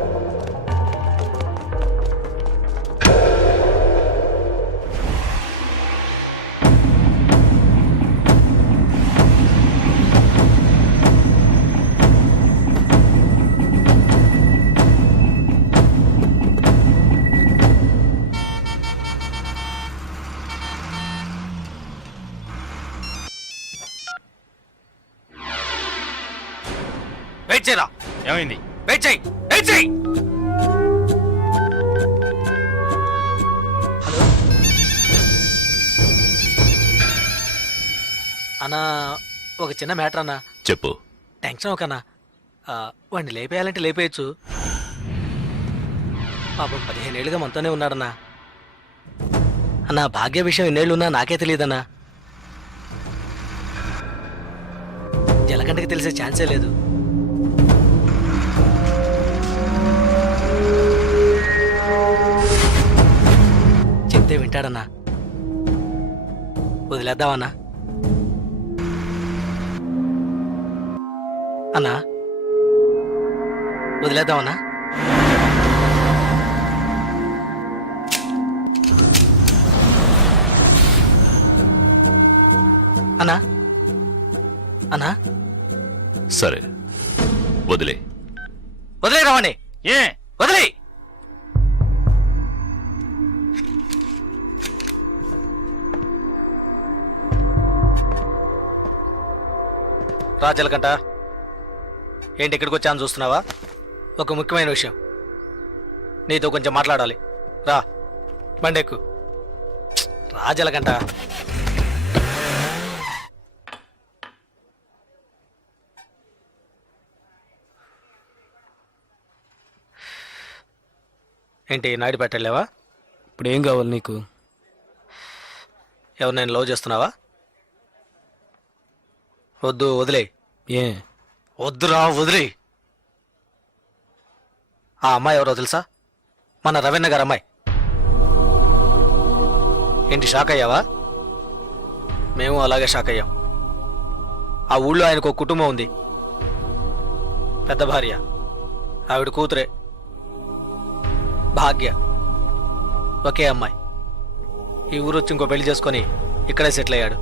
వెయిట్ చేయరా. ఏమైంది? వెయిట్ చేయి, వెయిట్ చేయి. హలో అన్నా, ఒక చిన్న మ్యాటర్ అన్నా. చెప్పు. టెన్షన్ ఒకన్నా. వాడిని లేపేయాలంటే లేపేయచ్చు. పాపం 15 ఏళ్ళుగా మనతోనే ఉన్నాడన్నా. అన్నా భాగ్య విషయం ఎన్నేళ్ళున్నా నాకే తెలియదన్నా. జలకంటకి తెలిసే ఛాన్సే లేదు. చెప్తే వింటాడన్నా. వదిలేద్దామన్నా. అన్నా వదిలేద్దామన్నా. అన్నా అన్నా సరే వదిలే. వదిలే రావండి. ఏ వదిలే. రాజలకంట ఏంటి ఇక్కడికి వచ్చాను చూస్తున్నావా? ఒక ముఖ్యమైన విషయం నీతో కొంచెం మాట్లాడాలి. రా బండెక్కు. రాజలకంట ఏంటి నాయుడు పెట్టలేవా? ఇప్పుడు ఏం కావాలి నీకు? ఎవరు నేను లవ్ చేస్తున్నావా? వద్దు వదిలే. ఏ వద్దురా వదిలే. ఆ అమ్మాయి ఎవరో తెలుసా? మన రవీణ గారు అమ్మాయి. ఏంటి షాక్ అయ్యావా? మేము అలాగే షాక్ అయ్యాం. ఆ ఊళ్ళో ఆయనకు ఒక కుటుంబం ఉంది. పెద్ద భార్య, ఆవిడ కూతురే భాగ్య, ఒకే అమ్మాయి. ఈ ఊరు వచ్చి ఇంకో పెళ్లి చేసుకొని ఇక్కడే సెటిల్ అయ్యాడు.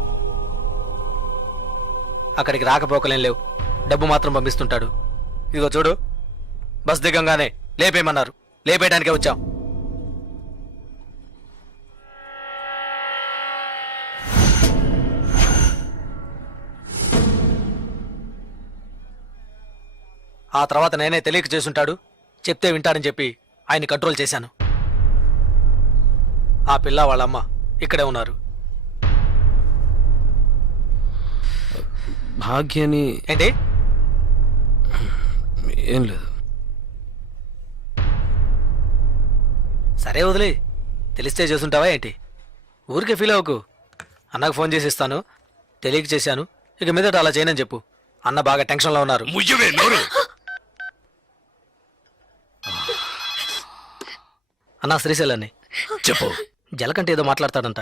అక్కడికి రాకపోకలేం లేవు, డబ్బు మాత్రం పంపిస్తుంటాడు. ఇదిగో చూడు, బస్ దిగంగానే లేపేయమన్నారు. లేపేయడానికే వచ్చాం. ఆ తర్వాత నేనే తెలియక చేసుంటాడు, చెప్తే వింటాడని చెప్పి ఆయన్ని కంట్రోల్ చేశాను. ఆ పిల్ల వాళ్ళమ్మ ఇక్కడే ఉన్నారు. భాగ్యని ఏంటి? ఏం లేదు. సరే వదిలే. తెలిస్తే చేసుంటావా ఏంటి? ఊరికే ఫీల్ అవ్వకు. అన్నకు ఫోన్ చేసి ఇస్తాను, తెలియక చేశాను, ఇక మీదట అలా చేయనని చెప్పు. అన్న బాగా టెన్షన్లో ఉన్నారు. ముయ్యవే నోరు. అన్నా శ్రీశైలాన్ని చెప్పు. జలకంటే ఏదో మాట్లాడతాడంట.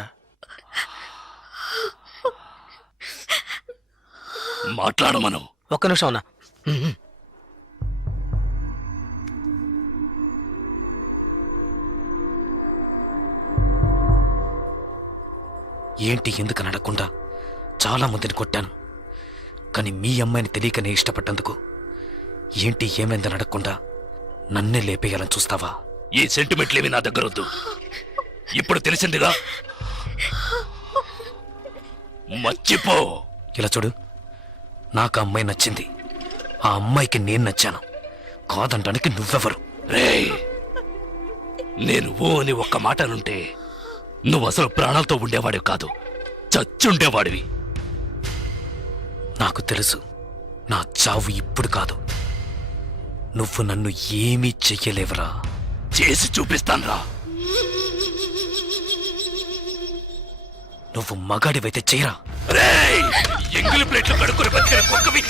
మాట్లాడమను. ఒక్క నిమిషం అన్నా. ఏంటి ఎందుకు అడగకుండా చాలా మందిని కొట్టాను, కానీ మీ అమ్మాయిని తెలియకనే ఇష్టపడ్డందుకు ఏంటి ఏమైందని అడగకుండా నన్నే లేపేయాలని చూస్తావా? ఈ సెంటిమెంట్లేవి నా దగ్గరొద్దు. ఇప్పుడు తెలిసిందిగా, మర్చిపో. ఇలా చూడు, నాకు ఆ అమ్మాయి నచ్చింది, ఆ అమ్మాయికి నేను నచ్చాను. కాదంటానికి నువ్వెవరు? రేయ్, నేను ఓ అని ఒక్క మాట అనుంటే నువ్వు అసలు ప్రాణాలతో ఉండేవాడివి కాదు, చచ్చుండేవాడివి. నాకు తెలుసు, నా చావు ఇప్పుడు కాదు. నువ్వు నన్ను ఏమీ చెయ్యలేవరా. చేసి చూపిస్తాన్రా. నువ్వు మగాడివైతే చేయరా. ఎంగిలి ప్లేట్లు కడుక్కుని బతికిన కుక్కవి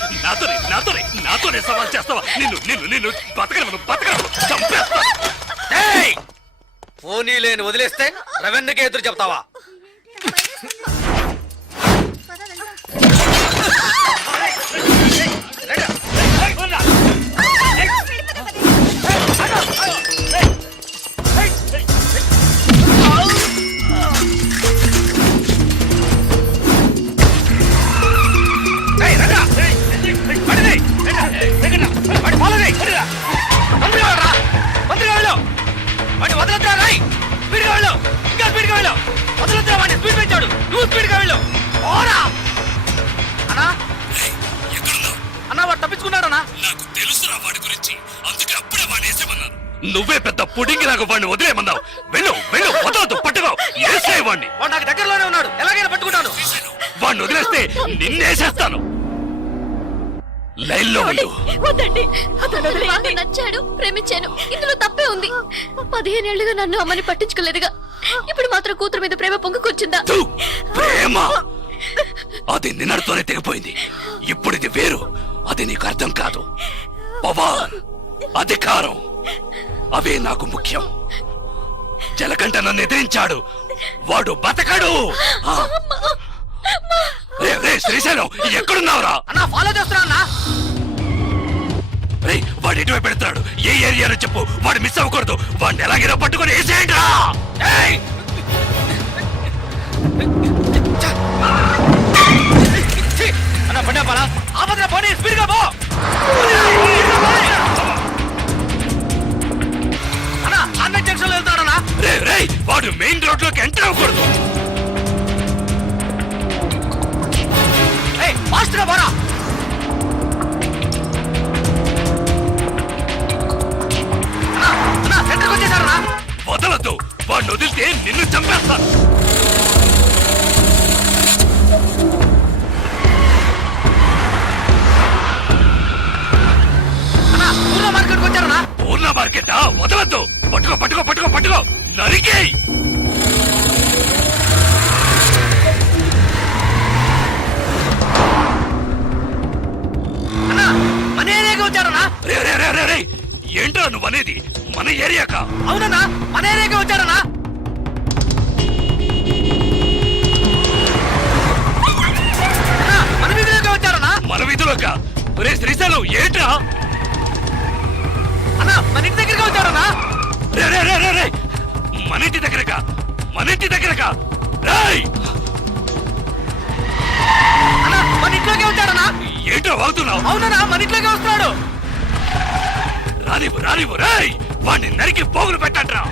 నాతోనే సవాల్ చేస్తావా? నిన్ను బతకను చంపేస్తా. పోనీ లేని వదిలేస్తే రెవెన్యూకే ఎదురు చెప్తావా? నువ్వే పెద్ద పుడింగి నాకు వాడిని వదిలేమన్నావు. వెళ్ళు వదలదు, పట్టుకో. వాడిని వాడు నాకు దగ్గరలోనే ఉన్నాడు, ఎలాగైనా పట్టుకుంటాను. వాడిని వదిలేస్తే నిన్నేసేస్తాను. లైన్లో ఉండు. వద్దండి, అతను నాకు నచ్చాడు, ప్రేమించాను, ఇందులో తప్పే ఉంది. 15 ఏళ్లుగా నన్ను అమ్మని పట్టించుకోలేదుగా, ఇప్పుడు మాత్రం కూతురు మీద ప్రేమ పొంగుకొచ్చిందా? ప్రేమ అది నిన్నటితోనే తెగిపోయింది. ఇప్పుడు ఇది వేరు. అది నీకు అర్థం కాదు. పవర్, అధికారం అవే నాకు ముఖ్యం. జలకంట నన్ను ఎదిరించాడు, వాడు బతకడు. శ్రీశైలం ఎక్కడున్నావురా? అన్నా ఫాలో చేస్తున్నా. వాడు ఎటువైపు పెడతాడు? ఏ ఏరియాలో చెప్పు, వాడు మిస్ అవ్వకూడదు. వాడిని ఎలాగైనా పట్టుకొని వేసేయండి రా. అన్నా పడ్డా పరా, ఆపదన పోనీ, స్పీడ్గా పో. అన్నా అన్న జంక్షన్ వెళ్తాడన్నా. వాడు మెయిన్ రోడ్ లోకి ఎంటర్ అవ్వకూడదు. ఫాస్ట్గా పోరా. అన్నా సెంటర్కి వచ్చేసారన్నా. వదలద్దు, వాడిని వదిలితే నిన్ను చంపేస్తాను. అన్నా పూర్ణ మార్కెట్కి వచ్చారన్నా. పూర్ణ మార్కెటా? వదలద్దు, పట్టుకో నరికేయ్. మన ఏరియాకి వచ్చారన్నా. ఏంటో నువ్వు అనేది? మన ఏరియాకా? అవునన్నా, మన ఏరియాకి వచ్చారన్నా. మన వీధిలోకి వచ్చారన్నా. మన వీధిలోకా? శ్రీశైలం ఏంట్రా? అన్నా మన ఇంటి దగ్గరికి వచ్చారన్నా. మన ఇంటి దగ్గరకా? రాయ్ అన్నా మన ఇంట్లోకి వచ్చారన్నా. ఏంటో వాగుతున్నావు? అవునన్నా, మన ఇంట్లోకి వస్తున్నాడు. రానివ్వు రాయ్, వాడిని నరికి పోగులు పెట్టండ్రా.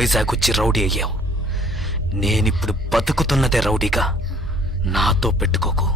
వైజాగ్ వచ్చి రౌడీ అయ్యావు. నేనిప్పుడు బతుకుతున్నదే రౌడీగా. నాతో పెట్టుకోకు.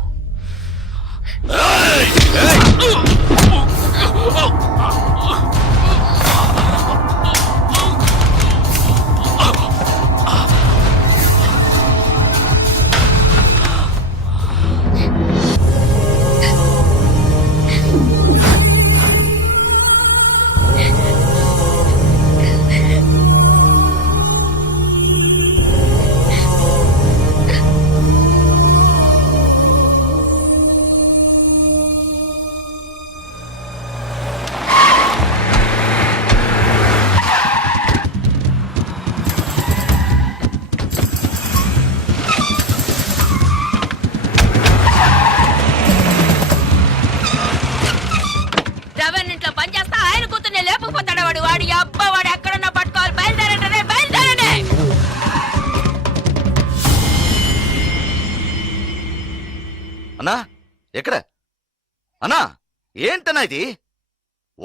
రవన్ ఇంట్లో పని చేస్తా ఆయన కూతుర్ని లేకపోతాడు వాడు. వాడి అబ్బా వాడు ఎక్కడున్నా పట్టుకోవాలి. బయలుదేరండి, బయలుదేరండి. అన్నా ఎక్కడ అన్నా? ఏంటన్నా ఇది?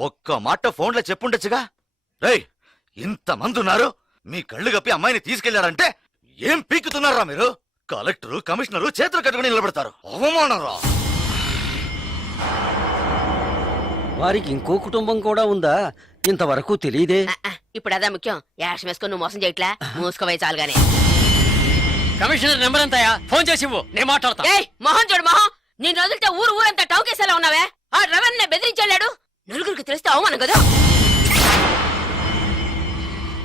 ఒక్క మాట ఫోన్లో చెప్పుండొచ్చుగా. రేయ్, ఇంతమంది ఉన్నారు, మీ కళ్ళు కప్పి అమ్మాయిని తీసుకెళ్లారంటే ఏం పీకుతున్నారా మీరు? కలెక్టరు కమిషనరు చేతులు కట్టుకుని నిలబడతారు. అవమానరా! వారికి ఇంకో కుటుంబం కూడా ఉందా? ఇంతవరకు తెలియదే. ఇప్పుడు అదే ముఖ్యం. యాష్ వేసుకొని నువ్వు మోసం చేయట్లా. మూసుకోవే చాలుగానే. కమిషనర్ నెంబర్ ఎంతయా? ఫోన్ చేసి ఇవ్వు, నేను మాట్లాడతా. ఏయ్ మొహం చూడు మొహం. నేను వదిలితే ఊరంతా టౌకేసేలా ఉన్నావే. ఆ రవన్ నే బెదిరించాడు. నలుగురికి తెలిస్తే అవమానం కదా.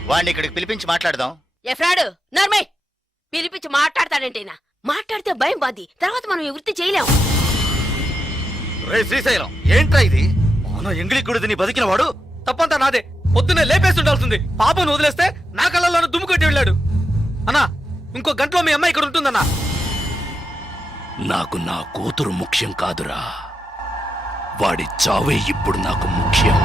వాడిని ఇక్కడికి పిలిపించి మాట్లాడదాం. ఎఫ్రాడు నర్మే పిలిపించి మాట్లాడతాడంటేనా? మాట్లాడితే భయం బాది. తర్వాత మనం ఈ వృత్తి చేయలేం. రే శ్రీశైలం, ఏంట్రా ఇది? మన ఎంగిలి గుడిని బతికిన వాడు తప్పంతా నాదే. పొద్దున్నే లేపేసి ఉండాల్సింది. పాపను వదిలేస్తే నా కళ్ళల్లోనే దుమ్ము కొట్టి వెళ్ళాడు. అన్నా, ఇంకో గంటలో మీ అమ్మాయి ఇక్కడ ఉంటుందన్నా. నాకు నా కూతురు ముఖ్యం కాదురా. వాడి చావే ఇప్పుడు నాకు ముఖ్యం.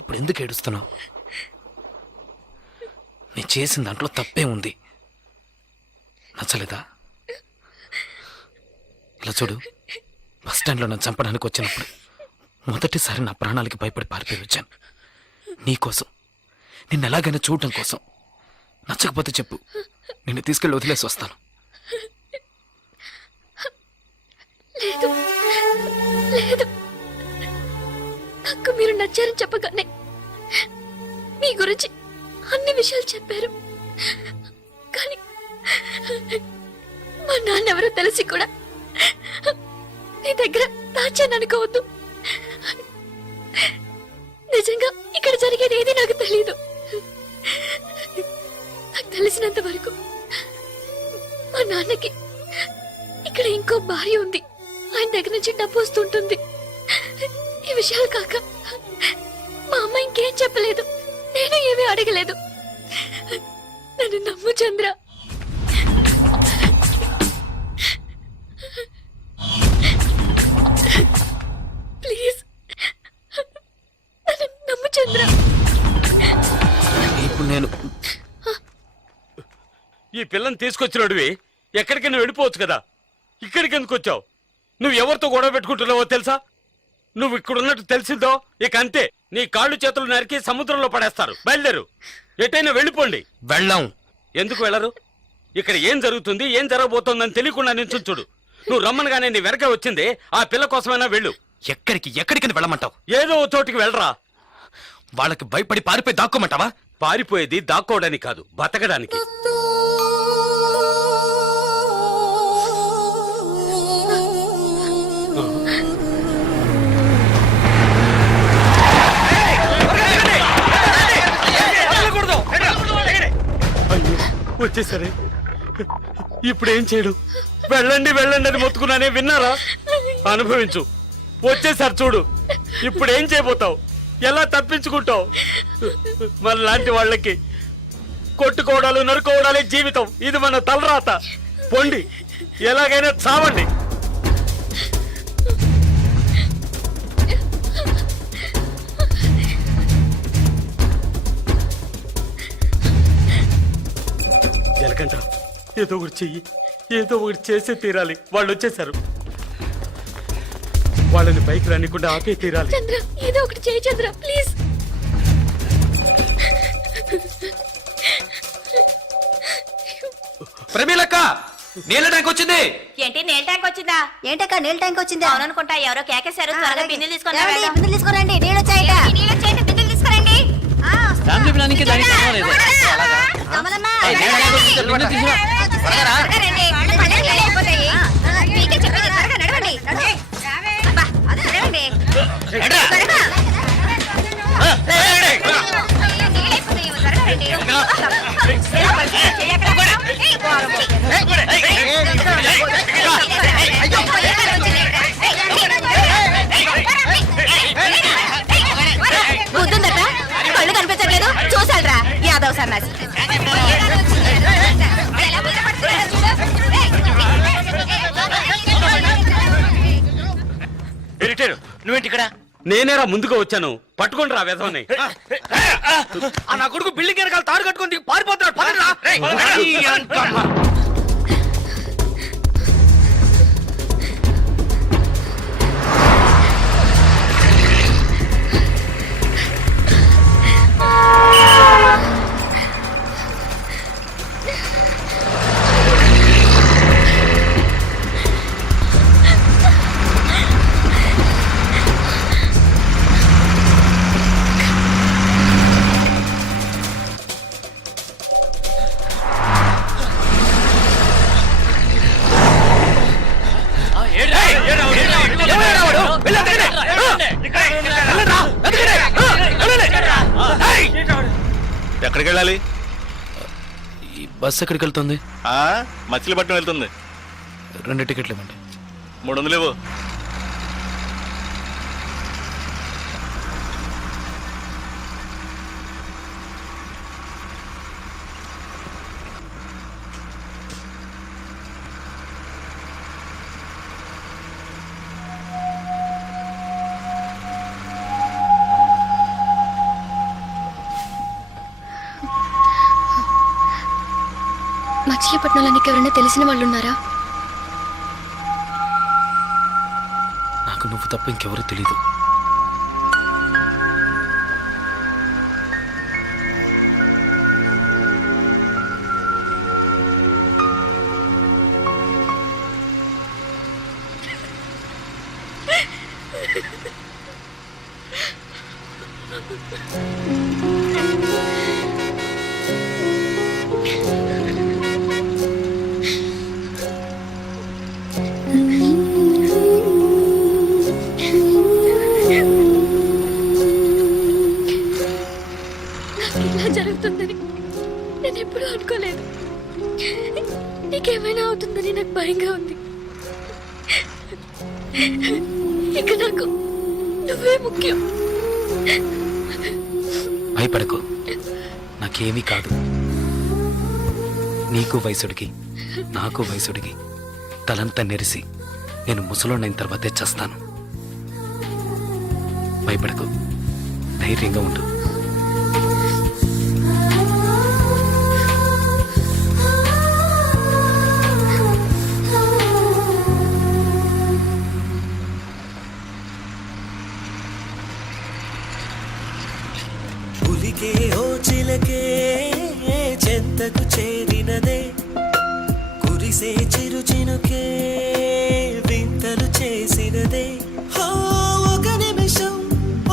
ఇప్పుడు ఎందుకు ఏడుస్తున్నావు? నేను చేసిన దాంట్లో తప్పే ఉంది. నచ్చలేదా? ఇలా చూడు, బస్ స్టాండ్లో నన్ను చంపడానికి వచ్చినప్పుడు మొదటిసారి నా ప్రాణాలకి భయపడి పారిపోయి వచ్చాను. నీకోసం, నిన్ను ఎలాగైనా చూడటం కోసం. నచ్చకపోతే చెప్పు, నిన్ను తీసుకెళ్ళి వదిలేసి వస్తాను. లేదు లేదు, నాకు మీరు నచ్చారని చెప్పగానే మీ గురించి అన్ని విషయాలు చెప్పారు. కానీ మా నాన్నెవరో తెలిసి కూడా నీ దగ్గర దాచాననుకోవద్దు. నిజంగా ఇక్కడ జరిగేది ఏది నాకు తెలీదు. నాకు తెలిసినంత వరకు మా నాన్నకి ఇక్కడ ఇంకో భార్య ఉంది. ఆయన దగ్గర నుంచి డబ్బు వస్తుంటుంది. ఈ విషయాలు కాక మా అమ్మ ఇంకేం చెప్పలేదు. నేను ఏమీ అడగలేదు. నన్ను నమ్ము చంద్ర. ప్లీజ్ నన్ను నమ్ము చంద్ర. ఇప్పుడు నేను ఈ పిల్లని తీసుకొచ్చినోడివి ఎక్కడికి నువ్వు వెళ్ళిపోవచ్చు కదా. ఇక్కడికి ఎందుకు వచ్చావు? నువ్వు ఎవరితో గొడవ పెట్టుకుంటున్నావో తెలుసా? నువ్వు ఇక్కడ ఉన్నట్టు తెలిసిందో ఇక అంతే. నీ కాళ్ళు చేతులు నరికి సముద్రంలో పడేస్తారు. బయలుదేరు, ఎటైనా వెళ్ళిపోండి. వెళ్ళాం. ఎందుకు వెళ్ళరు? ఇక్కడ ఏం జరుగుతుంది, ఏం జరగబోతోందని తెలియకుండా నించుంచుడు. నువ్వు రమ్మనగానే నీ వెనక వచ్చింది. ఆ పిల్ల కోసమైనా వెళ్ళు. ఎక్కడికి వెళ్ళమంటావు? ఏదో ఓ చోటికి వెళ్ళరా. వాళ్ళకి భయపడి పారిపోయి దాక్కోమంటావా? పారిపోయేది దాక్కోవడానికి కాదు, బతకడానికి. వచ్చేసరే, ఇప్పుడేం చేయడు? వెళ్ళండి వెళ్ళండి అని మొత్తుకున్నానే, విన్నారా? అనుభవించు. వచ్చేసారు చూడు. ఇప్పుడేం చేయబోతావు? ఎలా తప్పించుకుంటావు? మన లాంటి వాళ్ళకి కొట్టుకోవడాలు నరుకోవడాలే జీవితం. ఇది మన తలరాత. పొండి, ఎలాగైనా చావండి. జలకంట, ఏదో ఒకటి చెయ్యి. ఏదో ఒకటి చేసే తీరాలి. వాళ్ళు వచ్చేసారు. వాళ్ళని పైకి రానికుండా ఆపే తీరాలి. చంద్ర ఏదో ఒకటి చేయి చంద్ర ప్లీజ్. ప్రమీలక్క నీళ్ళ ట్యాంక్ వచ్చింది. ఏంటి నీళ్ళ ట్యాంక్ వచ్చిందా? ఏంటక్క నీళ్ళ ట్యాంక్ వచ్చిందా? అవుననుకుంటా, ఎవరో కేకేశారు. త్వరగా బిందెలు తీసుకొని బిందెలు తీసుకురండి, నీళ్ళు వచ్చాయట. బిందెలు తీసుకురండి. ఫ్యామిలీ ప్లానింగ్ కి దానికి సంబంధం లేదు. కమలమ్మ, ఏయ్, నేను అలాగే వస్తే బిందెలు తీసుకురా. త్వరగా రా. ఏంట్రా? బుద్ధుందట, కళ్ళు కనిపించట్లేదు. చూసాడ్రా యాదవ్ సన్నాసి. నువ్వేంటి ఇక్కడ? నేనేరా ముందుగా వచ్చాను. పట్టుకోండి రా వెధవని. నా కొడుకు బిల్డింగ్ వెనకాల తాడు కట్టుకొని పారిపోతున్నాడు. ఎక్కడికి వెళ్ళాలి? ఈ బస్ ఎక్కడికి వెళ్తుంది? మచిలీపట్నం వెళ్తుంది. 2 టికెట్లు ఇవ్వండి. 300 ఇవ్వు. మచిలీపట్నంలో నీకు ఎవరైనా తెలిసిన వాళ్ళు ఉన్నారా? నాకు నువ్వు తప్ప ఇంకెవరూ తెలీదు. ఇలా జరుగుతుందని నేను ఎప్పుడూ అనుకోలేదు. నీకేమైనా అవుతుందని నాకు భయంగా ఉంది. ఇక నాకు నువ్వే ముఖ్యం. భయపడకు, నాకేమీ కాదు. నీకు వయసుడికి నాకు వయసుడికి తలంతా నెరిసి నేను ముసలోనైన తర్వాతే చస్తాను. భయపడకు, ధైర్యంగా ఉండు. పులికే ఓ చిలకే చెంతకు చేరినదే, కురిసే చిరు చినుకే వింతలు చేసినదే.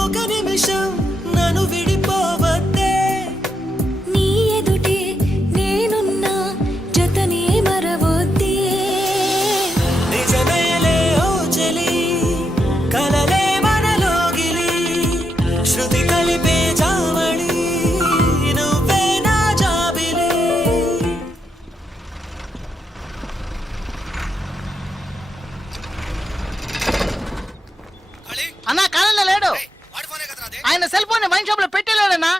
ఒక నిమిషం నన్ను విడిపోవద్దే. నీ ఎదుటే నేనున్నా జతనే మరవొద్దే. నిజమేలే ఓ చెలి, కలలే మనలోగిలి, శృతి కలిపే జావళి నువ్వే నా జాబిలి. అన్నా కాలంలో లేడు. ఆయన సెల్ ఫోన్ వైన్ షాప్ లో పెట్టలేడన్నా.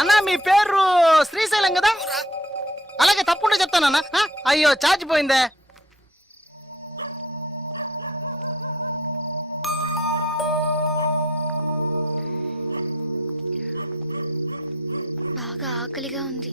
అన్నా మీ పేరు శ్రీశైలం కదా? అలాగే తప్పుంటే చెప్తానన్నా. అయ్యో ఛార్జ్ పోయిందే. బాగా ఆకలిగా ఉంది.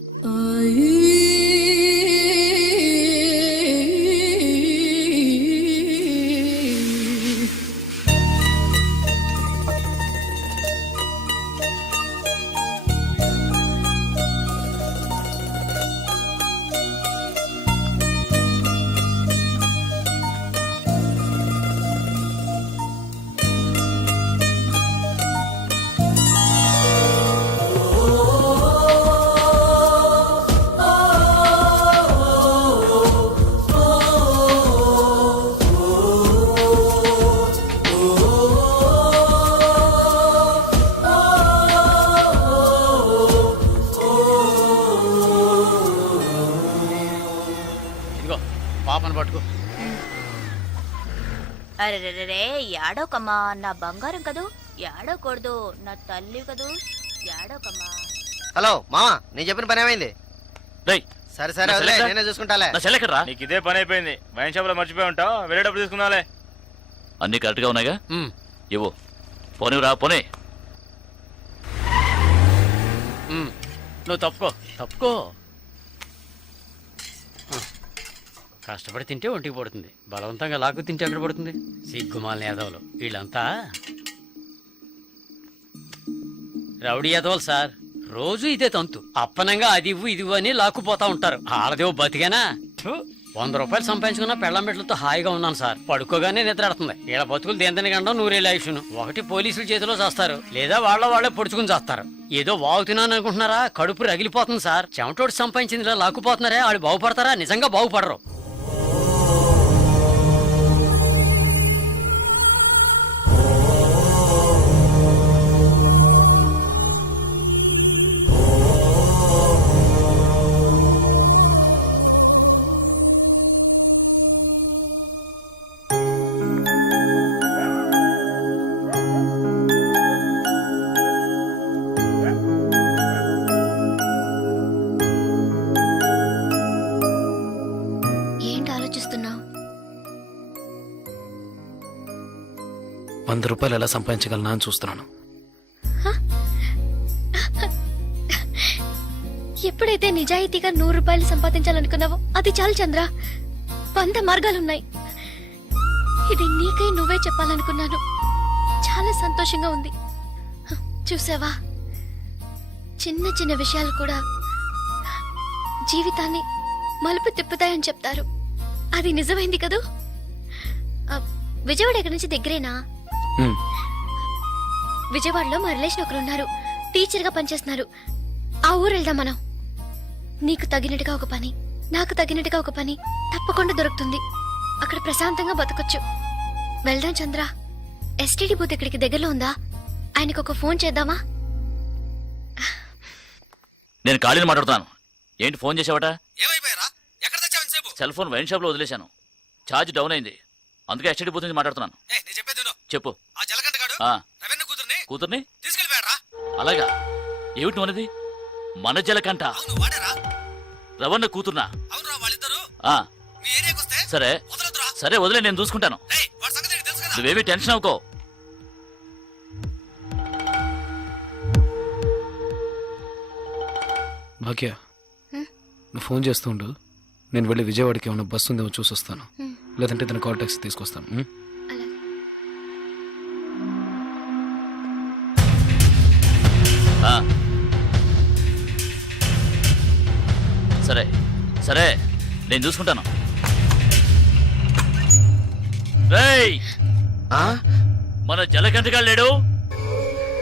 అరే యాడోకమ్మా, నా బంగారం కదూ, యాడోకూడదు, నా తల్లి కదూ, యాడోకమ్మా. హలో మామ, నేను చెప్పిన పని ఏమైంది? రేయ్ సరే సరే నా వదిలే, సెల్ నేనే చూసుకుంటాలే. నా సెల్ ఎక్కడ్రా? నీకు ఇదే పని అయిపోయింది. వైన్ షాప్ లో మర్చిపోయి ఉంటావు, వెళ్ళేటప్పుడు తీసుకుందాంలే. అన్ని కరెక్ట్ గా ఉన్నాయిగా? ఉమ్, ఇవ్వు. పోనివ్వురా, పోనీ. ఉమ్. నువ్వు తప్పుకో కష్టపడి తింటే ఒంటికి పడుతుంది, బలవంతంగా లాక్కు తింటే ఎక్కడ పడుతుంది? సిగ్గుమాల యాదవులు వీళ్ళంతా రౌడీ యాదవులు సార్. రోజు ఇదే తంతు, అప్పనంగా అది ఇవ్వు ఇది ఇవ్వు అని లాక్కుపోతా ఉంటారు. ఆడదేవో బతికేనా? 100 రూపాయలు సంపాదించుకున్న పెళ్ళం బిడ్డలతో హాయిగా ఉన్నాను సార్. పడుకోగానే నిద్రాడుతుంది. వీళ్ళ బతుకులు దేంతని గండం 100 ఆయుష్ను. ఒకటి పోలీసుల చేతిలో చేస్తారు, లేదా వాళ్ళే పొడుచుకుని చేస్తారు. ఏదో వాగుతున్నాను అనుకుంటున్నారా? కడుపు రగిలిపోతుంది సార్. చెమటోడు సంపాదించింది ఇలా లాక్కుపోతున్నారే, ఆడు బాగుపడతారా? నిజంగా బాగుపడరు. ఏంటి ఆలోచిస్తున్నావు? 100 రూపాయలు ఎలా సంపాదించగలనా అని చూస్తున్నాను. ఎప్పుడైతే నిజాయితీగా 100 రూపాయలు సంపాదించాలనుకున్నావో అది చాలు చంద్ర. 100 మార్గాలున్నాయి. ఇది నీకై నువ్వే చెప్పాలనుకున్నాను. చాలా సంతోషంగా ఉంది. చూసావా, చిన్న చిన్న విషయాలు కూడా జీవితాన్ని మలుపు తిప్పుతాయని చెప్తారు. అది నిజమైంది కదూ. విజయవాడ ఎక్కడి నుంచి దగ్గరేనా? ఉమ్, విజయవాడలో మా రిలేషన్ ఒకరున్నారు, టీచర్ గా పనిచేస్తున్నారు. ఆ ఊరు వెళ్దాం మనం. నీకు తగినట్టుగా ఒక పని, నాకు తగినట్టుగా ఒక పని తప్పకుండా దొరుకుతుంది. అక్కడ ప్రశాంతంగా బతకొచ్చు. వెళ్దాం చంద్ర. ఎస్టీడీ బూత్ ఇక్కడికి దగ్గరలో ఉందా? ఆయనకు ఒక ఫోన్ చేద్దామా? నేను ఖాళీని మాట్లాడుతాను. ఏంటి ఫోన్ చేసావట? ఏమైపోయారా? ఎక్కడ తెచ్చావు సేపు? సెల్ ఫోన్ వైన్ షాప్ లో వదిలేశాను. ఛార్జ్ డౌన్ అయింది, అందుకే ఎస్టీడీ బూత్ నుంచి మాట్లాడుతున్నాను. నేను చెప్పేది విను. చెప్పు. ఆ జలగంట గాడు ఆ, రవీంద్ర కూతుర్ని తీసుకెళ్ళిపోయారా? అలాగా? ఏమిటి మనది? మన జలకంట అవును, వాడేరా? రవణ కూతుర్నా? అవునురా, వాళ్ళిద్దరు ఆ, మీ ఏరియాకి వస్తే సరే వదలొద్దురా. సరే వదిలే, నేను చూసుకుంటాను. రేయ్, వాడి సంగతి నీకు తెలుసు కదా. నువ్వేమీ టెన్షన్ అవుకో. భాగ్య, నువ్వు ఫోన్ చేస్తూ ఉండు. నేను వెళ్ళి విజయవాడకి ఏమైనా బస్సు ఉందేమో చూసొస్తాను. లేదంటే తన కాల్ టాక్సీ తీసుకొస్తాను. ఉమ్? ఆ, సరే సరే, నేను చూసుకుంటాను. రేయ్, మన జలకంటగా లేడు,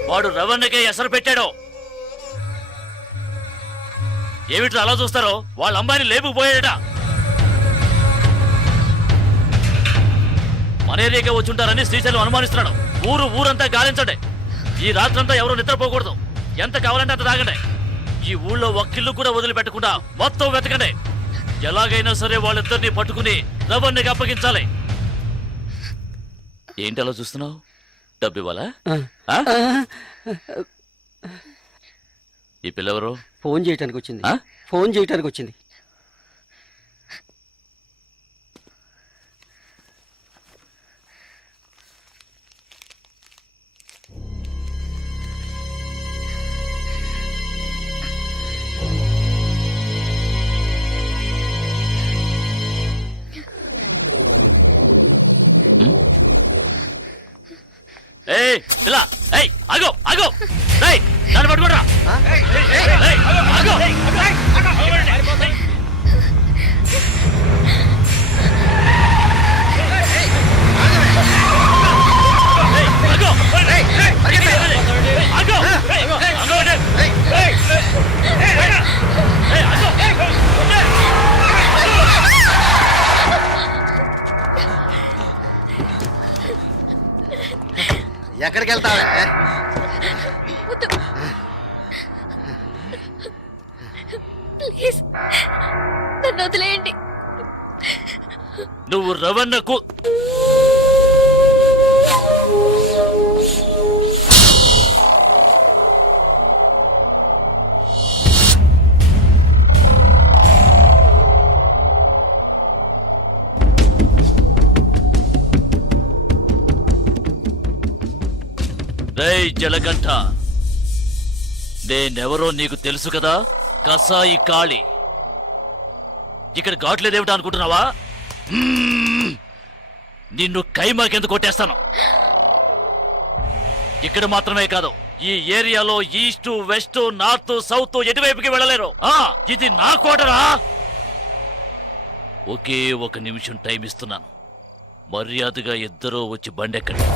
వాడు రవణకే ఎసరు పెట్టాడు. ఏమిట్రా అలా చూస్తారో? వాళ్ళ అమ్మాయిని లేపుకుపోయాడట. మన ఏరియాకే వచ్చుంటారని శ్రీశైలం అనుమానిస్తున్నాడు. ఊరంతా గాలించండి. ఈ రాత్రంతా ఎవరు నిద్రపోకూడదు. ఎంత కావాలంటే అంత తాగండి. ఈ ఊళ్ళో ఒక్కిల్లు కూడా వదిలిపెట్టకుండా మొత్తం వెతకండి. ఎలాగైనా సరే వాళ్ళిద్దరిని పట్టుకుని రవణ్ణికి అప్పగించాలి. ఏంటి అలా చూస్తున్నావు? డబ్బు ఇవ్వాలా? ఈ పిల్లెవరు? ఫోన్ చేయటానికి వచ్చింది. ఏయ్ పిల్ల, ఏయ్ ఆగో ఆగో, రేయ్ నన్ను పట్టుకోరా. ఏయ్ ఆగో, ఎక్కడికి వెళ్తావే? ప్లీజ్ నన్ను వదిలేయండి. నువ్వు రవణకు రేయ్ జలగంట, నేనెవరో నీకు తెలుసు కదా? కసాయి కాళి. ఇక్కడ ఘాట్లేదేమిటా అనుకుంటున్నావా? నిన్ను కైమాకెందుకు కొట్టేస్తాను. ఇక్కడ మాత్రమే కాదు, ఈ ఏరియాలో ఈస్ట్ వెస్ట్ నార్త్ సౌత్ ఎటువైపుకి వెళ్ళలేరు. ఇది నా కోటరా. ఒకే 1 నిమిషం టైం ఇస్తున్నాను. మర్యాదగా ఇద్దరూ వచ్చి బండెక్కండి.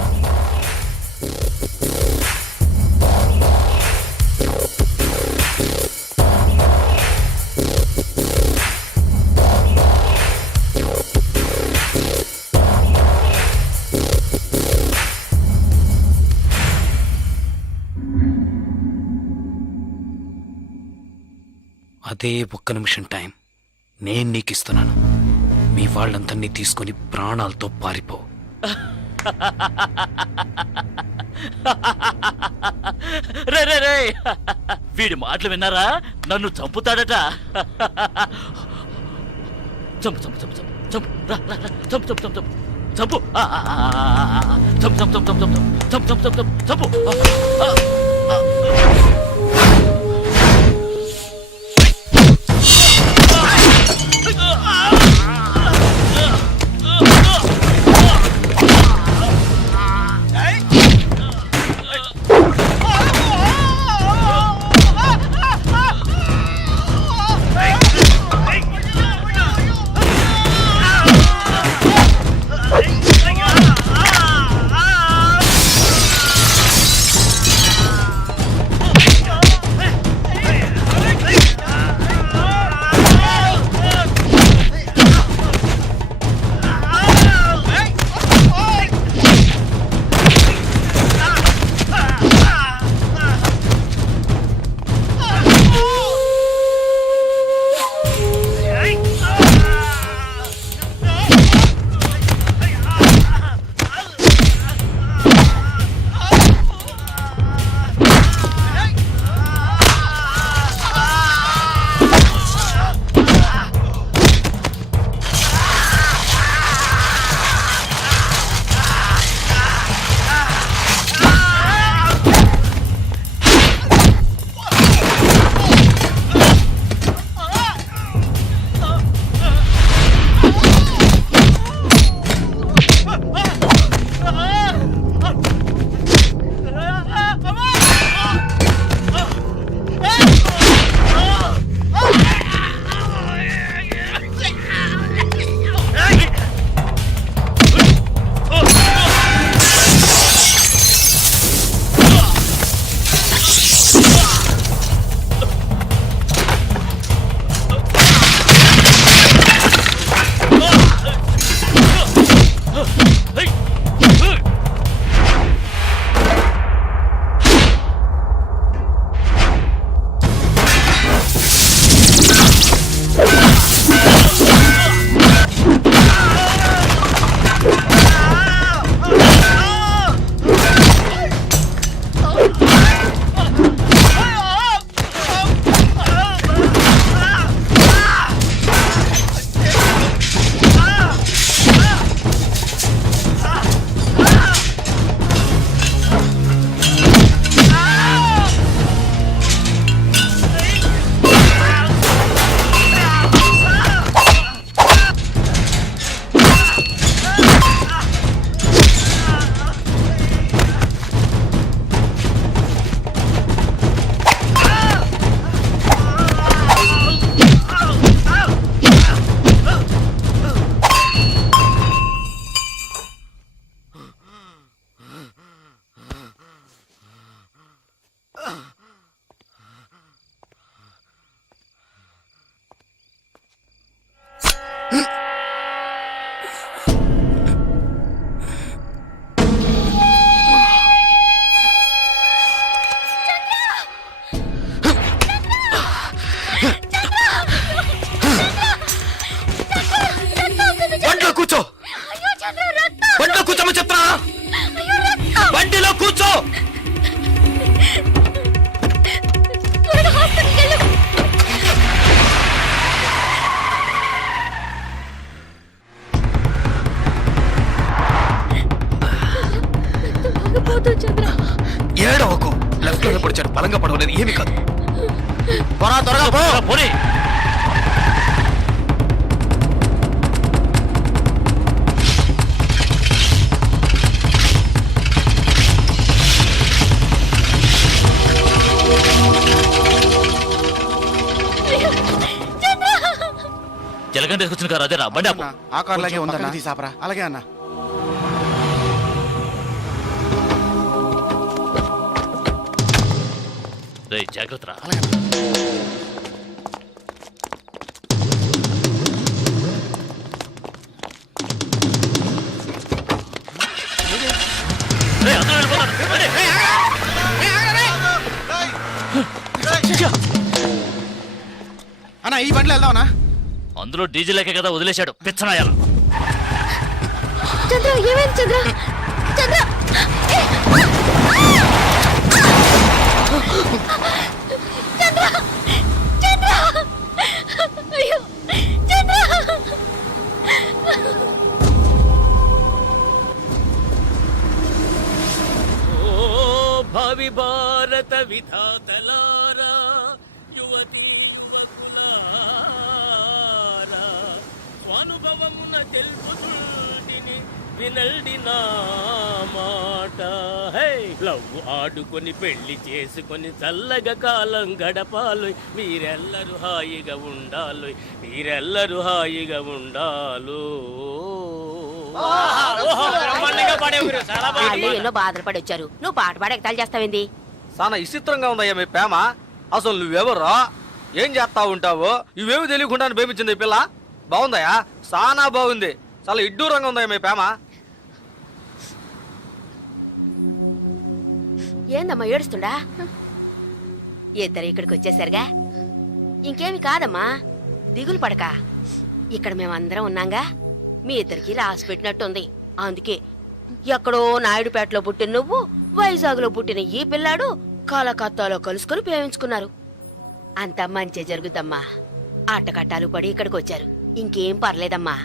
అదే 1 నిమిషం టైం నేను నీకు ఇస్తున్నాను. మీ వాళ్ళందరినీ తీసుకొని ప్రాణాలతో పారిపో. రే రే రే, వీడి మాటలు విన్నారా? నన్ను చంపుతాడట. చంపు చంపు చంపు చంపు చంపు రా, రా, రా. చంపు చంపు చంపు చంపు చంపు చంపు చంపు చంపు చంపు చంపు చంపు చంపు చంపు. వచ్చాడు, బలంగా పడవలేదు, ఏమీ కాదు. త్వరగా పో. పోనీ. జలగంట తీసుకొచ్చిన కారు అదేరా, బండి ఆపు. ఆ కార్ లాగే ఉందన్నా తీసాపరా. అలాగే అన్న. రేయ్ జాగ్రత్త రా. రేయ్, అందరూ వెళ్ళిపోతారు. రండి. అన్న ఈ బండిలో వెళ్దామన్నా. అందులో డీజిల్ లేకే కదా వదిలేశాడు పిచ్చనాయాల. చంద్ర ఏమైంది చంద్ర? చంద్ర చంద్ర చంద్ర అయ్యో చంద్ర. ఓ భావి భారత విధాతలారా, యువతి యువకులారా, స్వానుభవమున తెలుపుతుంటిని వినల్డి నా మాట. హే లవ్ ఆడుకొని పెళ్లి చేసుకొని చల్లగా కాలం గడపాలి, మీరెల్లరూ హాయిగా ఉండాలి, మీరెల్లరూ హాయిగా ఉండాలు. ఎన్నో బాధలు పడి వచ్చారు, నువ్వు పాట పాడి ఎగతాళి చేస్తావేంది? చాలా విచిత్రంగా ఉందయ్యా మీ ప్రేమ. అసలు నువ్వెవరో, ఏం చేస్తా ఉంటావో ఇవేమి తెలియకుండా ప్రేమించింది ఈ పిల్ల. బాగుందయ్యా, చాలా బాగుంది. చాలా ఇడ్డూరంగా ఉందయ్యా మీ ప్రేమ. ఏందమ్మా ఏడుస్తుండా? ఇద్దరు ఇక్కడికి వచ్చేసరిగా ఇంకేమి కాదమ్మా, దిగులు పడక. ఇక్కడ మేమందరం ఉన్నాంగా, మీ ఇద్దరికి రాసి పెట్టినట్టుంది. అందుకే ఎక్కడో నాయుడుపేటలో పుట్టిన నువ్వు, వైజాగ్లో పుట్టిన ఈ పిల్లాడు కలకత్తాలో కలుసుకొని ప్రేమించుకున్నారు. అంతా మంచి జరుగుద్దమ్మా. ఆటకట్టాలు పడి ఇక్కడికి వచ్చారు, ఇంకేం పర్లేదమ్మా.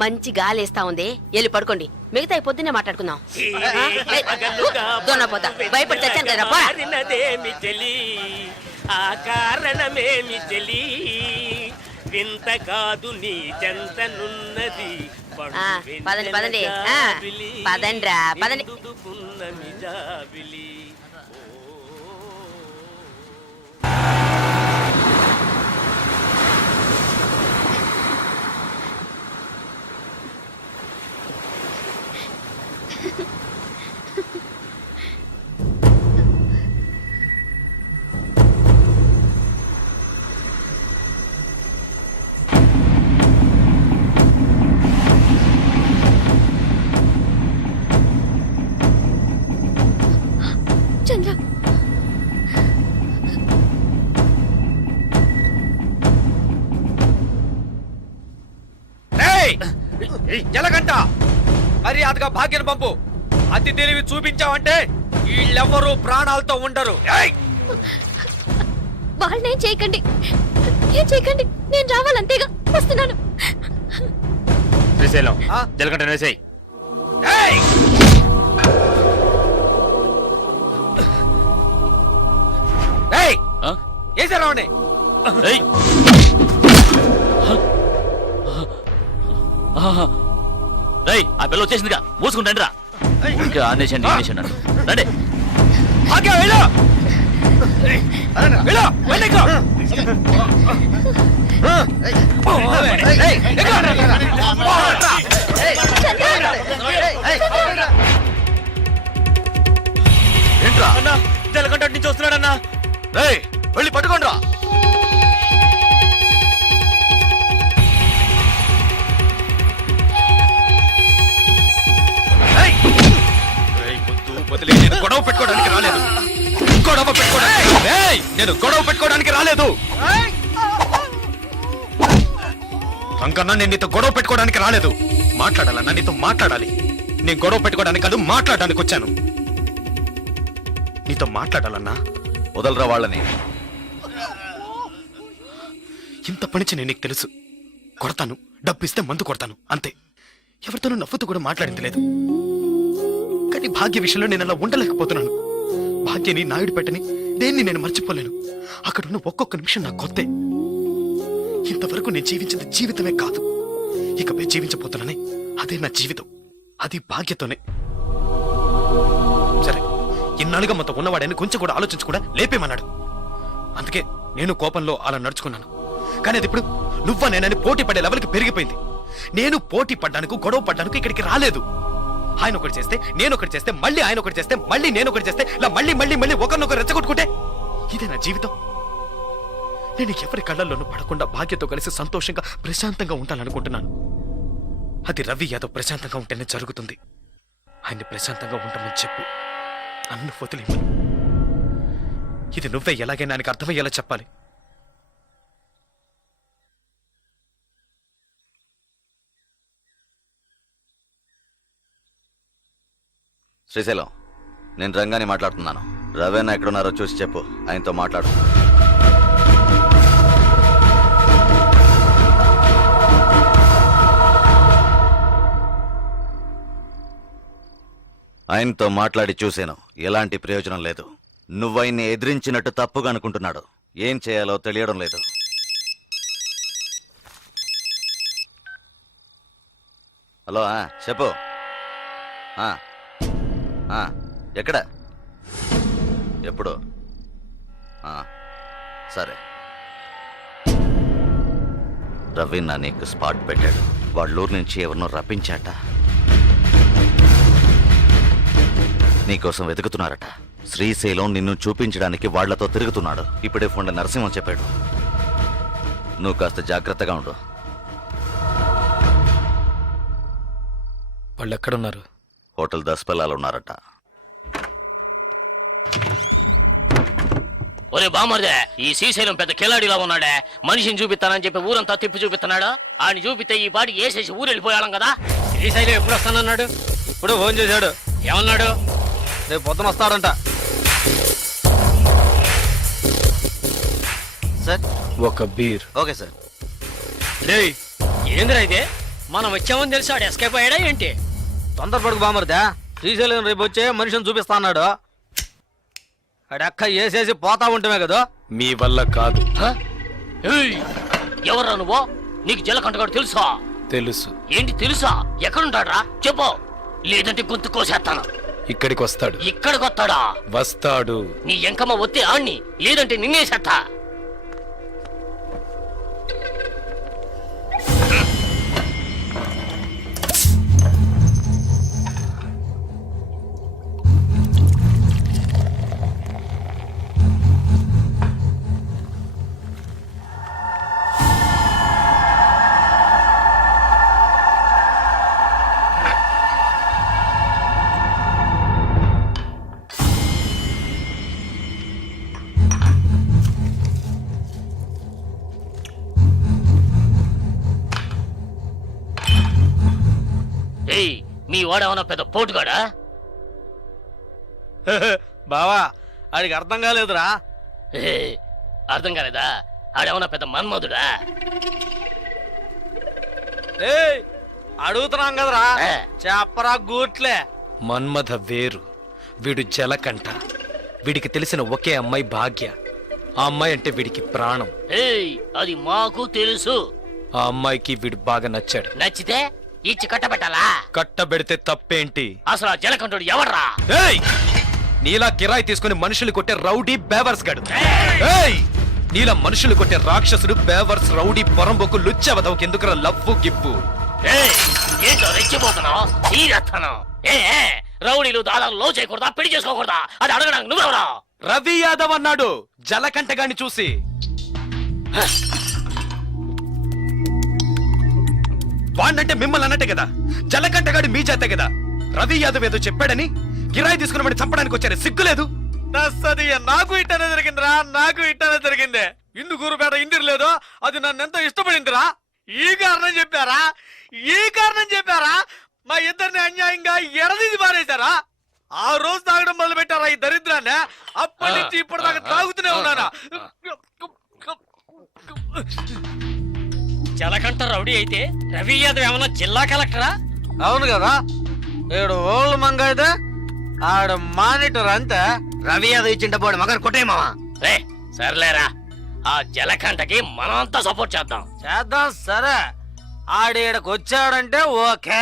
మంచి గాలేస్తా ఉంది, వెళ్ళి పడుకోండి. మిగతా పొద్దున్నే మాట్లాడుకుందాం. దొన్నపోతా భయపడి చచ్చాను కదా. కారణమేమి చెలి, ఆ కారణమేమి చెలి, వింత కాదు నీ చెంతనున్నది. పదండి పదండి పదండ్రా పదండి. చంద్ర జలగంట మర్యాదగా భాగ్యను పంపు. అతి తెలివి చూపించావంటే వీళ్ళెవ్వరూ ప్రాణాలతో ఉండరు. వాళ్ళనేం చేయకండి, ఏం చేయకండి. నేను రావాలంతేగా, వస్తున్నాను. శ్రీశైలం జలగంట వేసేయ్. ఏసారావని ఆ పిల్ల వచ్చేసిందిగా, మూసుకుంటండి రా. ఇంకా ఆనేసండి రండి. ఏంట్రా అన్నా జలగంట నుంచి వస్తున్నాడన్నా. వెళ్ళి పట్టుకోండి రా. నేను గొడవ పెట్టుకోవడానికి రాలేదు. నేను గొడవ పెట్టుకోవడానికి రాలేదు. అంకన్నా, నేను నీతో గొడవ పెట్టుకోవడానికి రాలేదు. మాట్లాడాలన్నా నీతో మాట్లాడాలి. నేను గొడవ పెట్టుకోవడానికి కాదు, మాట్లాడడానికి వచ్చాను. నీతో మాట్లాడాలన్నా. వదలరా వాళ్ళని. ఇంత పనిచి నేను నీకు తెలుసు. కొడతాను, డబ్బు ఇస్తే మందు కొడతాను, అంతే. ఎవరితోనూ నవ్వుతూ కూడా మాట్లాడింది లేదు. కానీ భాగ్య విషయంలో నేను అలా ఉండలేకపోతున్నాను. భాగ్యని, నాయుడు పెట్టని దేన్ని నేను మర్చిపోలేను. అక్కడున్న ఒక్కొక్క నిమిషం నాకు కొత్తే. ఇంతవరకు నేను జీవించింది జీవితమే కాదు, ఇకపై జీవించబోతున్నానే అదే నా జీవితం, అది భాగ్యతోనే. సరే, ఇన్నాళ్ళుగా మనతో ఉన్నవాడని కొంచెం కూడా ఆలోచించకుండా లేపేమన్నాడు. అందుకే నేను కోపంలో అలా నడుచుకున్నాను. కానీ అది ఇప్పుడు నువ్వా నేనని పోటీ పడే లెవెల్కి పెరిగిపోయింది. నేను పోటీ పడ్డానికి, గొడవ పడ్డానికి ఇక్కడికి రాలేదు. ఆయన ఒకటి చేస్తే, నేను ఒకటి చేస్తే, మళ్ళీ ఆయన ఒకటి చేస్తే, మళ్ళీ నేను ఒకటి చేస్తే, ఇలా మళ్ళీ మళ్ళీ మళ్ళీ ఒకరినొకరు రెచ్చగొట్టుకుంటే ఇదే నా జీవితం. నేను ఎవరి కళ్ళల్లోనూ పడకుండా భాగ్యతో కలిసి సంతోషంగా ప్రశాంతంగా ఉంటాననుకుంటున్నాను. అది రవి యాదవ్ ప్రశాంతంగా ఉంటేనే జరుగుతుంది. ఆయన్ని ప్రశాంతంగా ఉంటామని చెప్పు, నన్ను వదిలేమని. ఇది నువ్వే ఎలాగైనా ఆయనకు అర్థమయ్యేలా చెప్పాలి. శ్రీశైలం, నేను రంగాని మాట్లాడుతున్నాను. రవేనా ఎక్కడున్నారో చూసి చెప్పు, ఆయనతో మాట్లాడు. ఆయనతో మాట్లాడి చూశాను, ఎలాంటి ప్రయోజనం లేదు. నువ్వైన్ని ఎదిరించినట్టు తప్పుగా అనుకుంటున్నాడు. ఏం చేయాలో తెలియడం లేదు. హలో, చెప్పు. ఎక్కడ, ఎప్పుడు? సరే. రవి నా నీకు స్పాట్ పెట్టాడు. వాళ్ళూరు నుంచి ఎవరినో రప్పించాట. నీకోసం వెతుకుతున్నారట. శ్రీశైలం నిన్ను చూపించడానికి వాళ్లతో తిరుగుతున్నాడు. ఇప్పుడే ఫోన్లో నరసింహం చెప్పాడు. నువ్వు కాస్త జాగ్రత్తగా ఉండు. వాళ్ళు ఎక్కడున్నారు? హోటల్ దస్పల్లాలు ఉన్నారట. ఒరే బామర్దే, ఈ శ్రీశైలం పెద్ద కిలాడిలా ఉన్నాడే. మనిషిని చూపిస్తానని చెప్పి ఊరంతా తిప్పి చూపిస్తున్నాడు. ఆయన చూపితే ఈ పాటికి వేసేసి ఊరు వెళ్ళిపోయాం కదా. శ్రీశైలం ఎప్పుడు వస్తానన్నాడు? ఇప్పుడు ఫోన్ చేశాడు. ఏమన్నాడు? రేపు పొద్దున వస్తాడంట. సార్, ఒక బీర్. Okay sir. ఏందిరా ఇదే? మనం వచ్చామని తెలిసి ఆడు ఎస్కేప్ అయ్యాడా ఏంటి? తొందరపడుకు బామర్దా, శ్రీశైలం రేపు వచ్చే మనిషిని చూపిస్తా అన్నాడు. అక్క వేసేసి పోతా ఉంటామే కదా. మీ వల్ల కాదు. ఎవర్రా నువ్వు? నీకు జలకంటగాడు తెలుసా? తెలుసు. ఏంటి తెలుసా? ఎక్కడుంటాడ్రా చెప్పు, లేదంటే గొంతు కోసేస్తాను. ఇక్కడికి వస్తాడు. ఇక్కడికి వస్తాడా? వస్తాడు. నీ ఎంకమ్మ ఒత్తి ఆణ్ణి, లేదంటే నిన్నేసేస్తా. మీ వాడేమన్నా పెద్ద పోటుగాడా? బావా, ఆడికి అర్థం కాలేదురా. అర్థం కాలేదా? ఆడేమన్నా పెద్ద మన్మధుడా? అడుగుతున్నాం కదరా, చెప్పరా గూట్లే. మన్మథ వేరు, వీడు జలకంట. వీడికి తెలిసిన ఒకే అమ్మాయి భాగ్య. ఆ అమ్మాయి అంటే వీడికి ప్రాణం. అది మాకు తెలుసు. ఆ అమ్మాయికి వీడు బాగా నచ్చాడు. నచ్చితే ఇచ్చి కట్టబెట్టాలా? కట్టబెడితే తప్పేంటి? అసలు ఆ జలకంఠుడు ఎవర్రా? నీలా కిరాయి తీసుకుని మనుషులు కొట్టే రౌడీ బేవర్స్ గడు. నీలా మనుషులు కొట్టే రాక్షసుడు బేవర్స్ రౌడీ పొరంబోకు లుచ్చవదవకి ఎందుకురా లవ్వు గిప్పు? ఏంటో రెచ్చిపోతున్నావు? రౌడీలు దాదాపు లో చేయకూడదా, పెళ్లి చేసుకోకూడదా? అది అడగడానికి నువ్వెవరా? రవి యాదవ్ అన్నాడు జలకంటగాన్ని చూసి. వాణ్ణంటే మిమ్మల్ని అన్నట్టే కదా, జలకంటగాడి మీ చేతే కదా. రవి యాదవ్ ఏదో చెప్పాడని కిరాయి తీసుకున్నామని చంపడానికి వచ్చారు, సిగ్గులేదు? నాకు ఇట్టనే జరిగిందిరా, నాకు ఇట్టనే జరిగింది. ఇందుకూరుపేట ఇందిరు లేదో అది నన్ను ఎంతో ఇష్టపడిందిరా. ఈ కారణం చెప్పారా మా ఇద్దరిని అన్యాయంగా ఎడదీసి పారేశారా? ఆ రోజు తాగడం మొదలు పెట్టారా ఈ దరిద్రాన్ని. అప్పటి నుంచి ఇప్పటిదాకా తాగుతూనే ఉన్నానా. జలకంఠ రౌడీ అయితే రవి యాదవ్ ఏమన్నా జిల్లా కలెక్టరా? అవును కదా, ఏడు ఓళ్ళు మంగ అయితే ఆడ మానిటర్ అంతే. రవి యాదవ్ ఇచ్చింట పోడు మగర్ కొట్టే మావా. రే సర్లేరా, ఆ జలకంటకి మనమంతా సపోర్ట్ చేద్దాం. చేద్దాం సరే. ఆడేడకు వచ్చాడంటే ఓకే,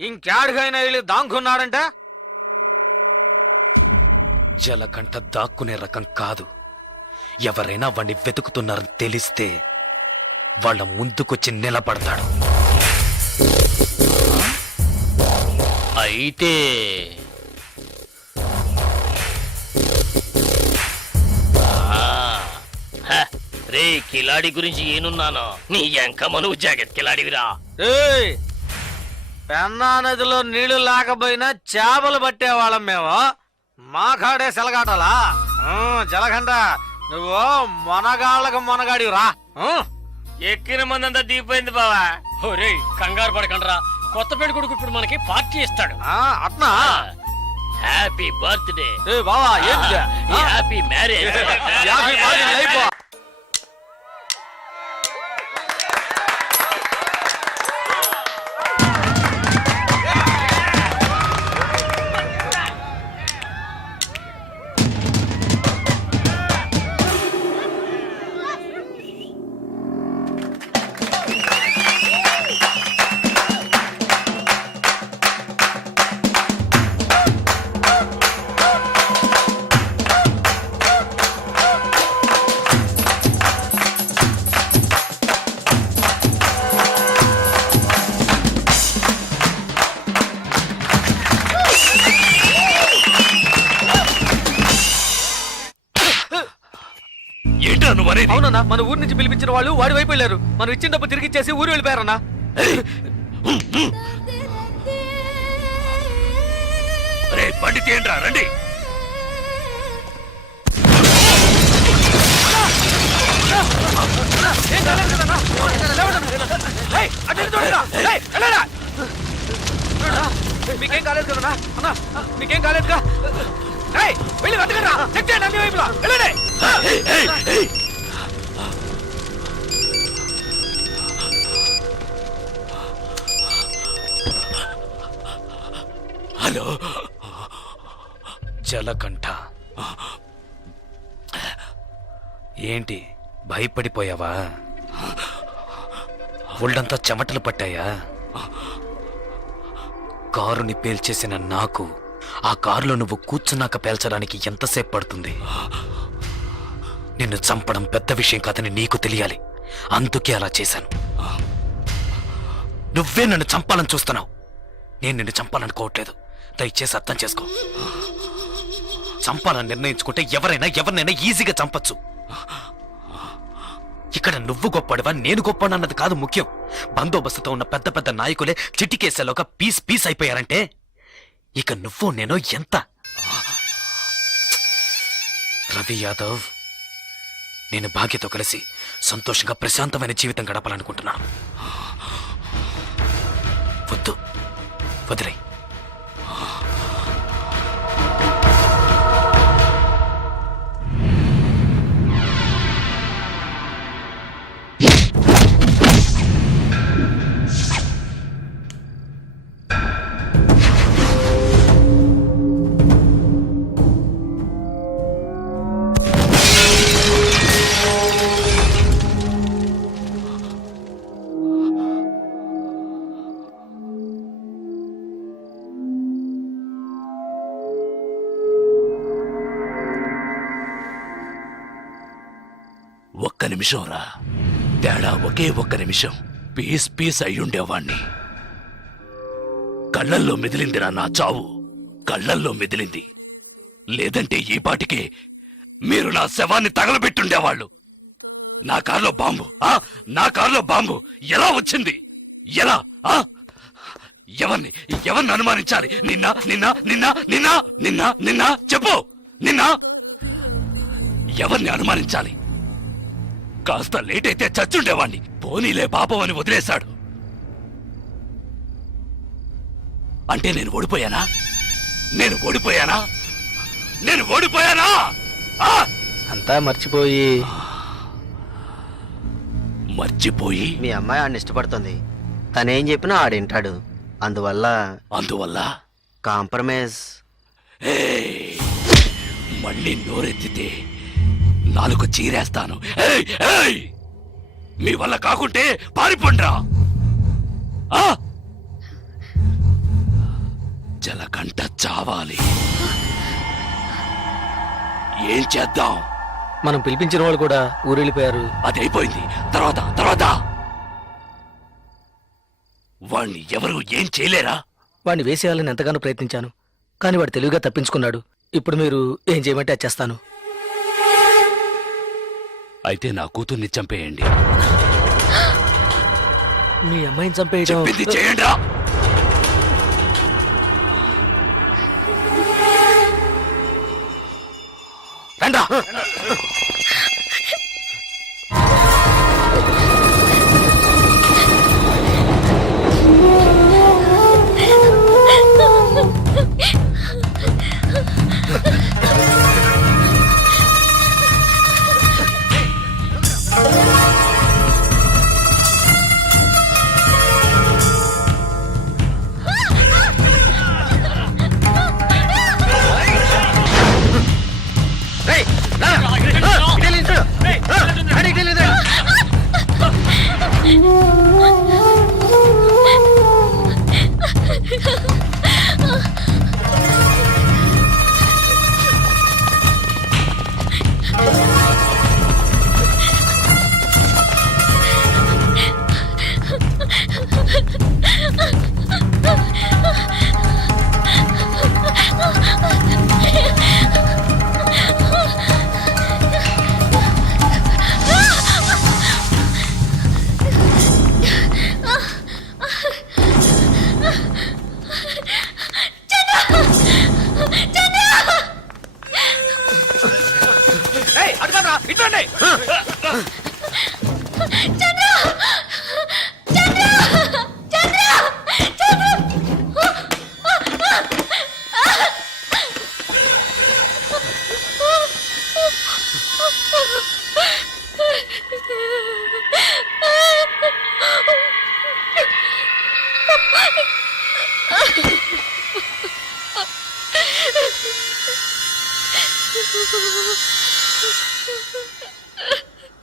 ఇంకాడికైనా వెళ్ళి దాంకున్నాడంటే జలకంట దాక్కునే రకం కాదు. ఎవరైనా వాణ్ణి వెతుకుతున్నారని తెలిస్తే వాళ్ళ ముందుకొచ్చి నిలబడతాడు. అయితే రే కిలాడి గురించి ఏనున్నాను, నీ ఎంకమ్మ నువ్వు జాకెట్ కిలాడివిరా. ఏయ్, పెన్నా నదిలో నీళ్లు లేకపోయినా చేపలు పట్టేవాళ్ళం మేము. మా కాడే సెలగాటలా. జలగంట నువ్వు మొనగాళ్ళకు మొనగాడిరా. ఎక్కిన మందంతా దిగిపోయింది బావా. ఒరే కంగారు పడకండ్రా, కొత్త పెళ్లి కొడుకు ఇప్పుడు మనకి పార్టీ ఇస్తాడు. అట్నా? Happy birthday. ఏ బావా, ఏంటి హ్యాపీ మ్యారేజ్. ఏంటా నువ్వు అనేది? అవునన్నా, మన ఊరు నుంచి పిలిపించిన వాళ్ళు వాడి వైపు వెళ్ళారు. మనం ఇచ్చిన డబ్బు తిరిగి ఇచ్చేసి ఊరు వెళ్ళిపోయారన్నా. రే బండి తీయండిరా, రండి. మీకేం కాలేదు కదన్నా? అన్నా మీకేం కాలేదుగా? వెళ్ళి వెతకరా, చెక్ చేయండి అన్ని వైపులా. వెళ్ళండి. హలో జలకంఠ, ఏంటి భయపడిపోయావా? ఒళ్ళంతా చెమటలు పట్టాయా? కారుని పేల్చేసిన నాకు ఆ కారులో నువ్వు కూర్చున్నాక పేల్చడానికి ఎంతసేపు పడుతుంది? నిన్ను చంపడం పెద్ద విషయం కాదని నీకు తెలియాలి, అందుకే అలా చేశాను. నువ్వే నన్ను చంపాలని చూస్తున్నావు, నేను నిన్ను చంపాలనుకోవట్లేదు. దయచేసి అర్థం చేసుకో. చంపాలని నిర్ణయించుకుంటే ఎవరినైనా ఈజీగా చంపచ్చు. ఇక్కడ నువ్వు గొప్పడివా నేను గొప్పడన్నది కాదు ముఖ్యం. బందోబస్తుతో ఉన్న పెద్ద పెద్ద నాయకులే చిటికేసేలోగా పీస్ అయిపోయారంటే ఇక నువ్వు నేను ఎంత? రవి యాదవ్, నేను భాగ్యతో కలిసి సంతోషంగా ప్రశాంతమైన జీవితం గడపాలనుకుంటున్నాను. వద్దు, వదిలే. ఒక్క నిమిషం రా, తేడా ఒకే ఒక్క నిమిషం. పీస్ అయ్యుండేవాణ్ణి. కళ్ళల్లో మెదిలిందిరా నా చావు, కళ్ళల్లో మెదిలింది. లేదంటే ఈ పాటికే మీరు నా శవాన్ని తగలబెట్టుండేవాళ్ళు. నా కారులో బాంబు ఎలా వచ్చింది? ఎలా? ఎవరిని అనుమానించాలి? నిన్న చెప్పు. ఎవరిని అనుమానించాలి? కాస్త లేట్ అయితే చచ్చుండేవాణ్ణి. పోనీలే పాపం అని వదిలేశాడు. అంటే నేను ఓడిపోయానా? అంతా మర్చిపోయి మీ అమ్మాయి ఆడిని ఇష్టపడుతుంది. తనేం చెప్పినా ఆడింటాడు. అందువల్ల అందువల్ల కాంప్రమైజ్. మళ్ళీ నోరెత్తితే నాలుగు చీరేస్తాను. ఏయ్, ఏయ్! మీ వల్ల కాకుంటే పారిపోండ్రా. ఆ? జలకంట చావాలి. ఏం చేద్దాం? మనం పిలిపించిన వాళ్ళు కూడా ఊరెళ్ళిపోయారు. అది అయిపోయింది. తర్వాత తర్వాత వాణ్ణి ఎవరు ఏం చేయలేరా? వాడిని వేసేయాలని ఎంతగానో ప్రయత్నించాను, కానీ వాడు తెలివిగా తప్పించుకున్నాడు. ఇప్పుడు మీరు ఏం చేయమంటే అది చేస్తాను. అయితే నా కూతుర్ని చంపేయండి. మీ అమ్మాయిని చంపేయడం చెప్పింది చేయండి. రండా.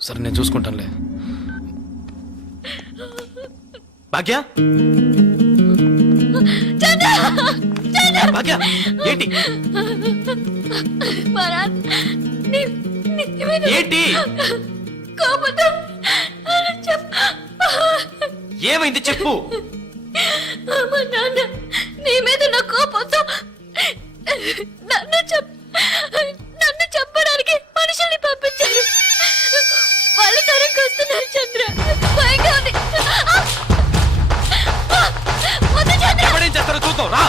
సరే, నేను చూసుకుంటానులే. భాగ్య, భాగ్య, ఏంటి ఏంటి ఏమైంది చెప్పు. నీ మీద నా కోపంతో నన్ను చెప్పడానికి మనుషుల్ని పంపించారు. వాళ్ళు తరంకి వస్తున్నారు చంద్ర. భయంగా ఉంది. వద్దు చంద్ర. ఎవడేం చేస్తారో చూద్దాం రా.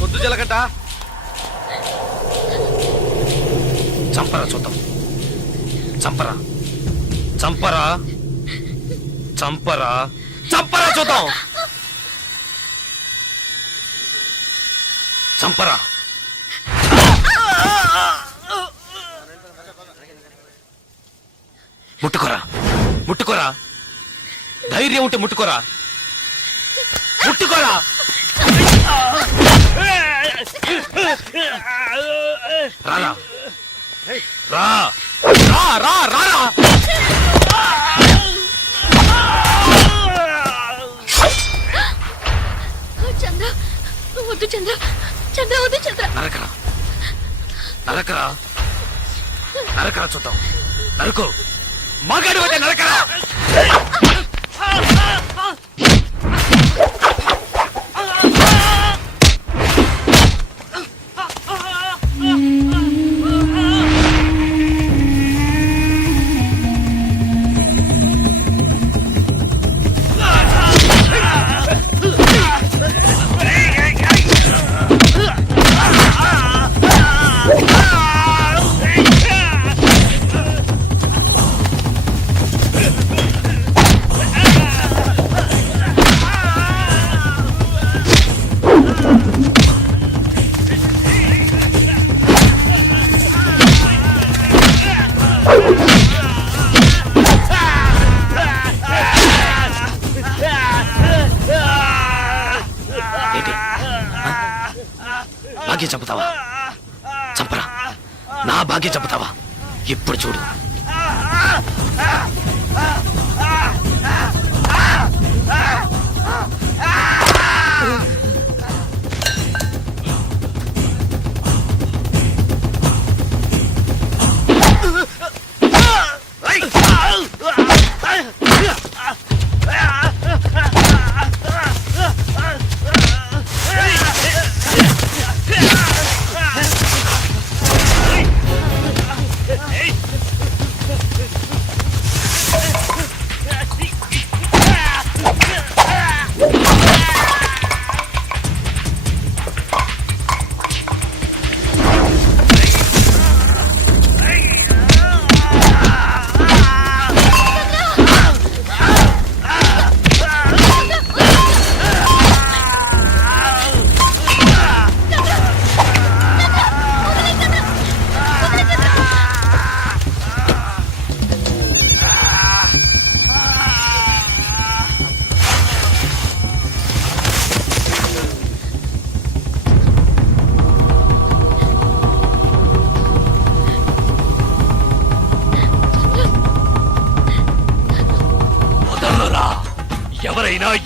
పొద్దు జలగంట. చంపరా చూద్దాం. చంపరా, చంపరా, చంపరా, చంపరా చూద్దాం. చంపరా. ముట్టుకోరా, ముట్టుకోరా. ధైర్యం ఉంటే ముట్టుకోరా, ముట్టుకోరా. రారా, రా, రా, రా, రా. చంద్ర వద్దు, చంద్ర, చంద్ర వద్దు, చంద్ర. నరకరా, నరకరా, నరకరా చూద్దాం. నరకు, మగాడు అయితే నరకరా. భాగ్యం చంపుతావా? చంపరా, నా భాగ్యం చంపుతావా? ఇప్పుడు చూడు.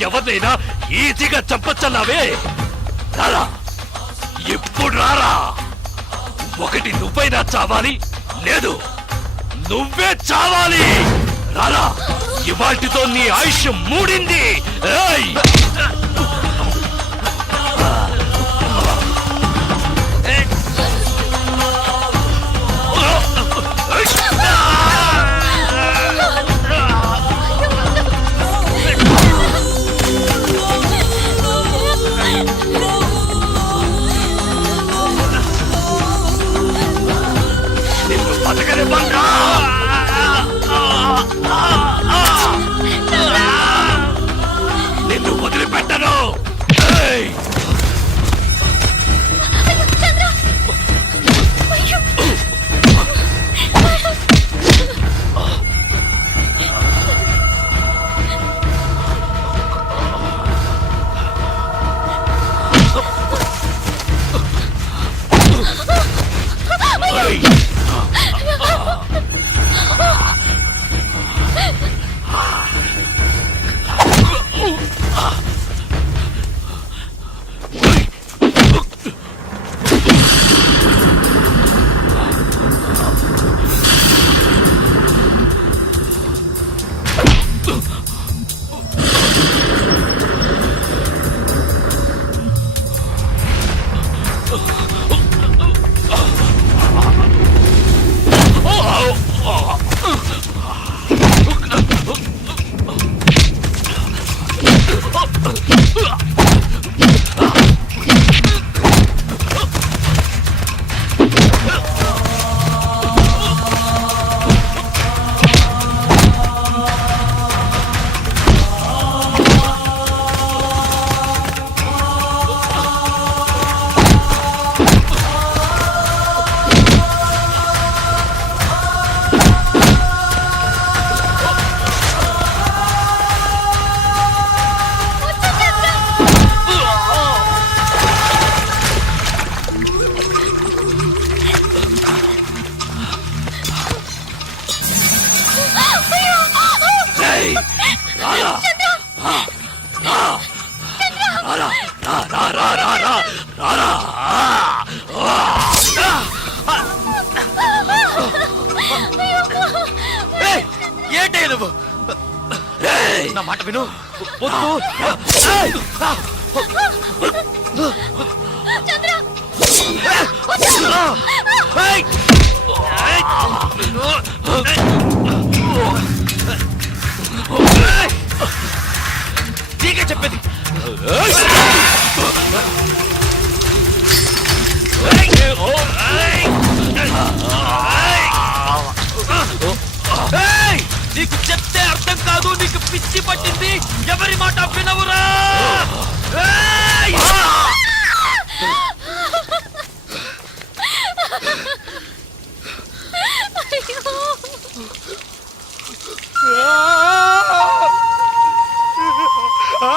ఎవరినైనా ఈజీగా చంపచ్చన్నావే. రారా, ఇప్పుడు రారా. ఒకటి నువ్వైనా చావాలి, లేదు నువ్వే చావాలి. రారా, ఇవాటితో నీ ఆయుష్ మూడింది. ఏయ్! నిన్ను వదిలిపెట్టను. ఏంటే నువ్వు? నా మాట విను. నీకే చెప్పేది. నీకు చెప్తే అర్థం కాదు, నీకు పిచ్చి పట్టింది. ఎవరి మాట వినవురా? ఆ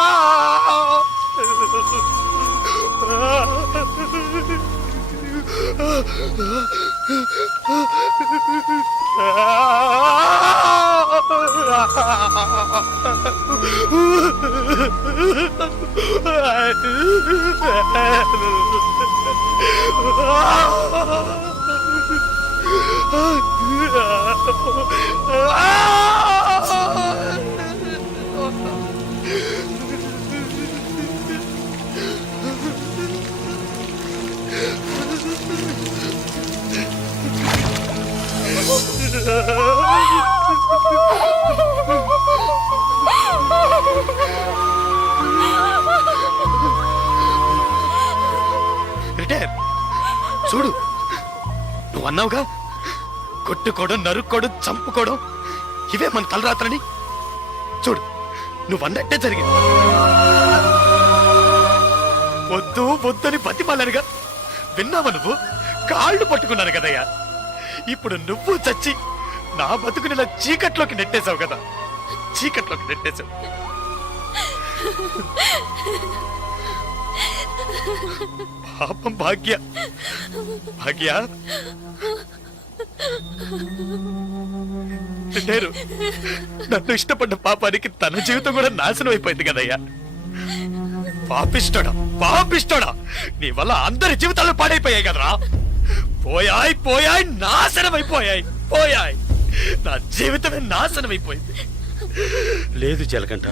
రిటైర్ చూడు, నువ్వు అన్నావుగా కొట్టుకోవడం, నరుక్కోవడం, చంపుకోవడం ఇవే మన తలరాత్రని. చూడు, నువ్వు అన్నట్టే జరిగింది. వద్దు వద్దని బతిమాలనుగా విన్నావా నువ్వు? కాళ్ళు పట్టుకున్నాను కదయ్యా. ఇప్పుడు నువ్వు చచ్చి నా బతుకుని ఇలా చీకట్లోకి నెట్టేశావు కదా, చీకట్లోకి నెట్టేశావు. పాపం భాగ్య, భాగ్య లేరు. నన్ను ఇష్టపడ్డ పాపానికి తన జీవితం కూడా నాశనం అయిపోయింది కదయ్యా. పాపిష్టోడా, పాపిష్టోడా, నీ వల్ల అందరి జీవితాలు పాడైపోయాయి కదరా. పోయాయి పోయాయి, నాశనం అయిపోయాయి, పోయాయి. నా జీవితమే నాశనం అయిపోయింది. లేదు జలకంట,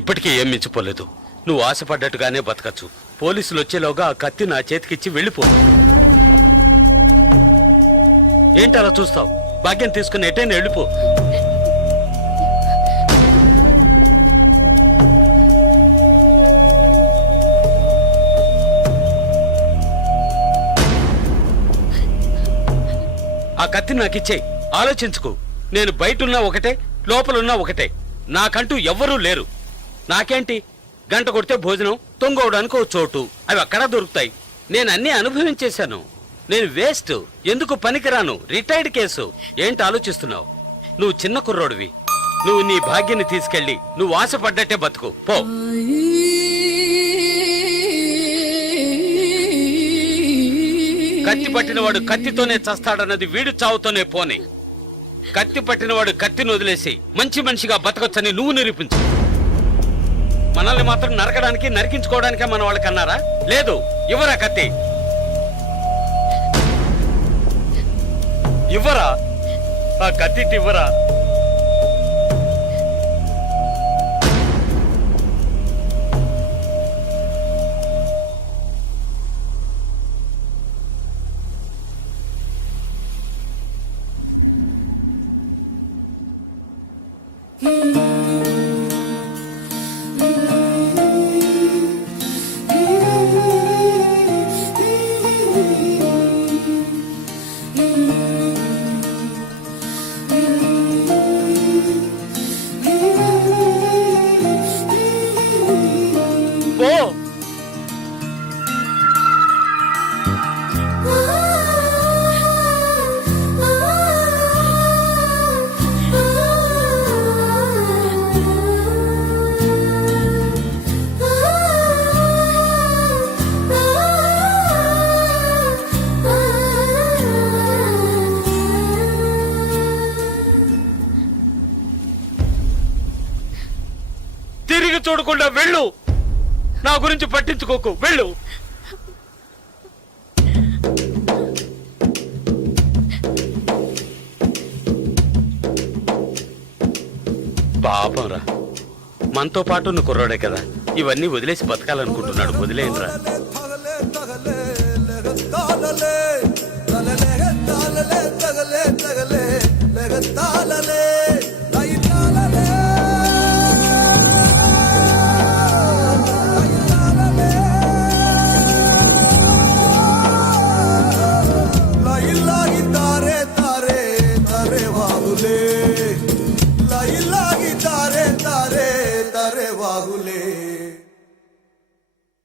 ఇప్పటికీ ఏం మించిపోలేదు. నువ్వు ఆశపడ్డట్టుగానే బతకచ్చు. పోలీసులు వచ్చేలోగా ఆ కత్తి నా చేతికిచ్చి వెళ్ళిపో. ఏంటి అలా చూస్తావు? భాగ్యం తీసుకుని ఎటైనా వెళ్ళిపో. ఆ కత్తి నాకిచ్చేయి. ఆలోచించుకో. నేను బయటున్నా ఒకటే, లోపలున్నా ఒకటే. నాకంటూ ఎవ్వరూ లేరు. నాకేంటి, గంట కొడితే భోజనం, తొంగవడానికి ఓ చోటు, అవి అక్కడ దొరుకుతాయి. నేను అన్నీ అనుభవించేశాను. నేను వేస్ట్, ఎందుకు పనికిరాను, రిటైర్డ్ కేసు. ఏంటి ఆలోచిస్తున్నావు? నువ్వు చిన్న కుర్రోడివి. నువ్వు నీ భాగ్యాన్ని తీసుకెళ్ళి నువ్వు ఆశపడ్డట్టే బతుకు పో. కత్తి పట్టినవాడు కత్తితోనే చస్తాడన్నది వీడు చావుతోనే పోనే. కత్తి పట్టినవాడు కత్తిని వదిలేసి మంచి మనిషిగా బతకొచ్చని నువ్వు నిరూపించు. మనల్ని మాత్రం నరకడానికి, నరికించుకోవడానికే మన వాళ్ళకి అన్నారా? లేదు, ఇవ్వరా కత్తి, ఇవ్వరా ఆ కత్తి, ఇవ్వరా. తిరిగి చూడకుండా వెళ్ళు. నా గురించి పట్టించుకోకు, వెళ్ళు. పాపంరా, మనతో పాటు నువ్వు కుర్రాడే కదా, ఇవన్నీ వదిలేసి బతకాలనుకుంటున్నాడు. వదిలేయనరా. लाई लागी तारे तारे तारे बाहुले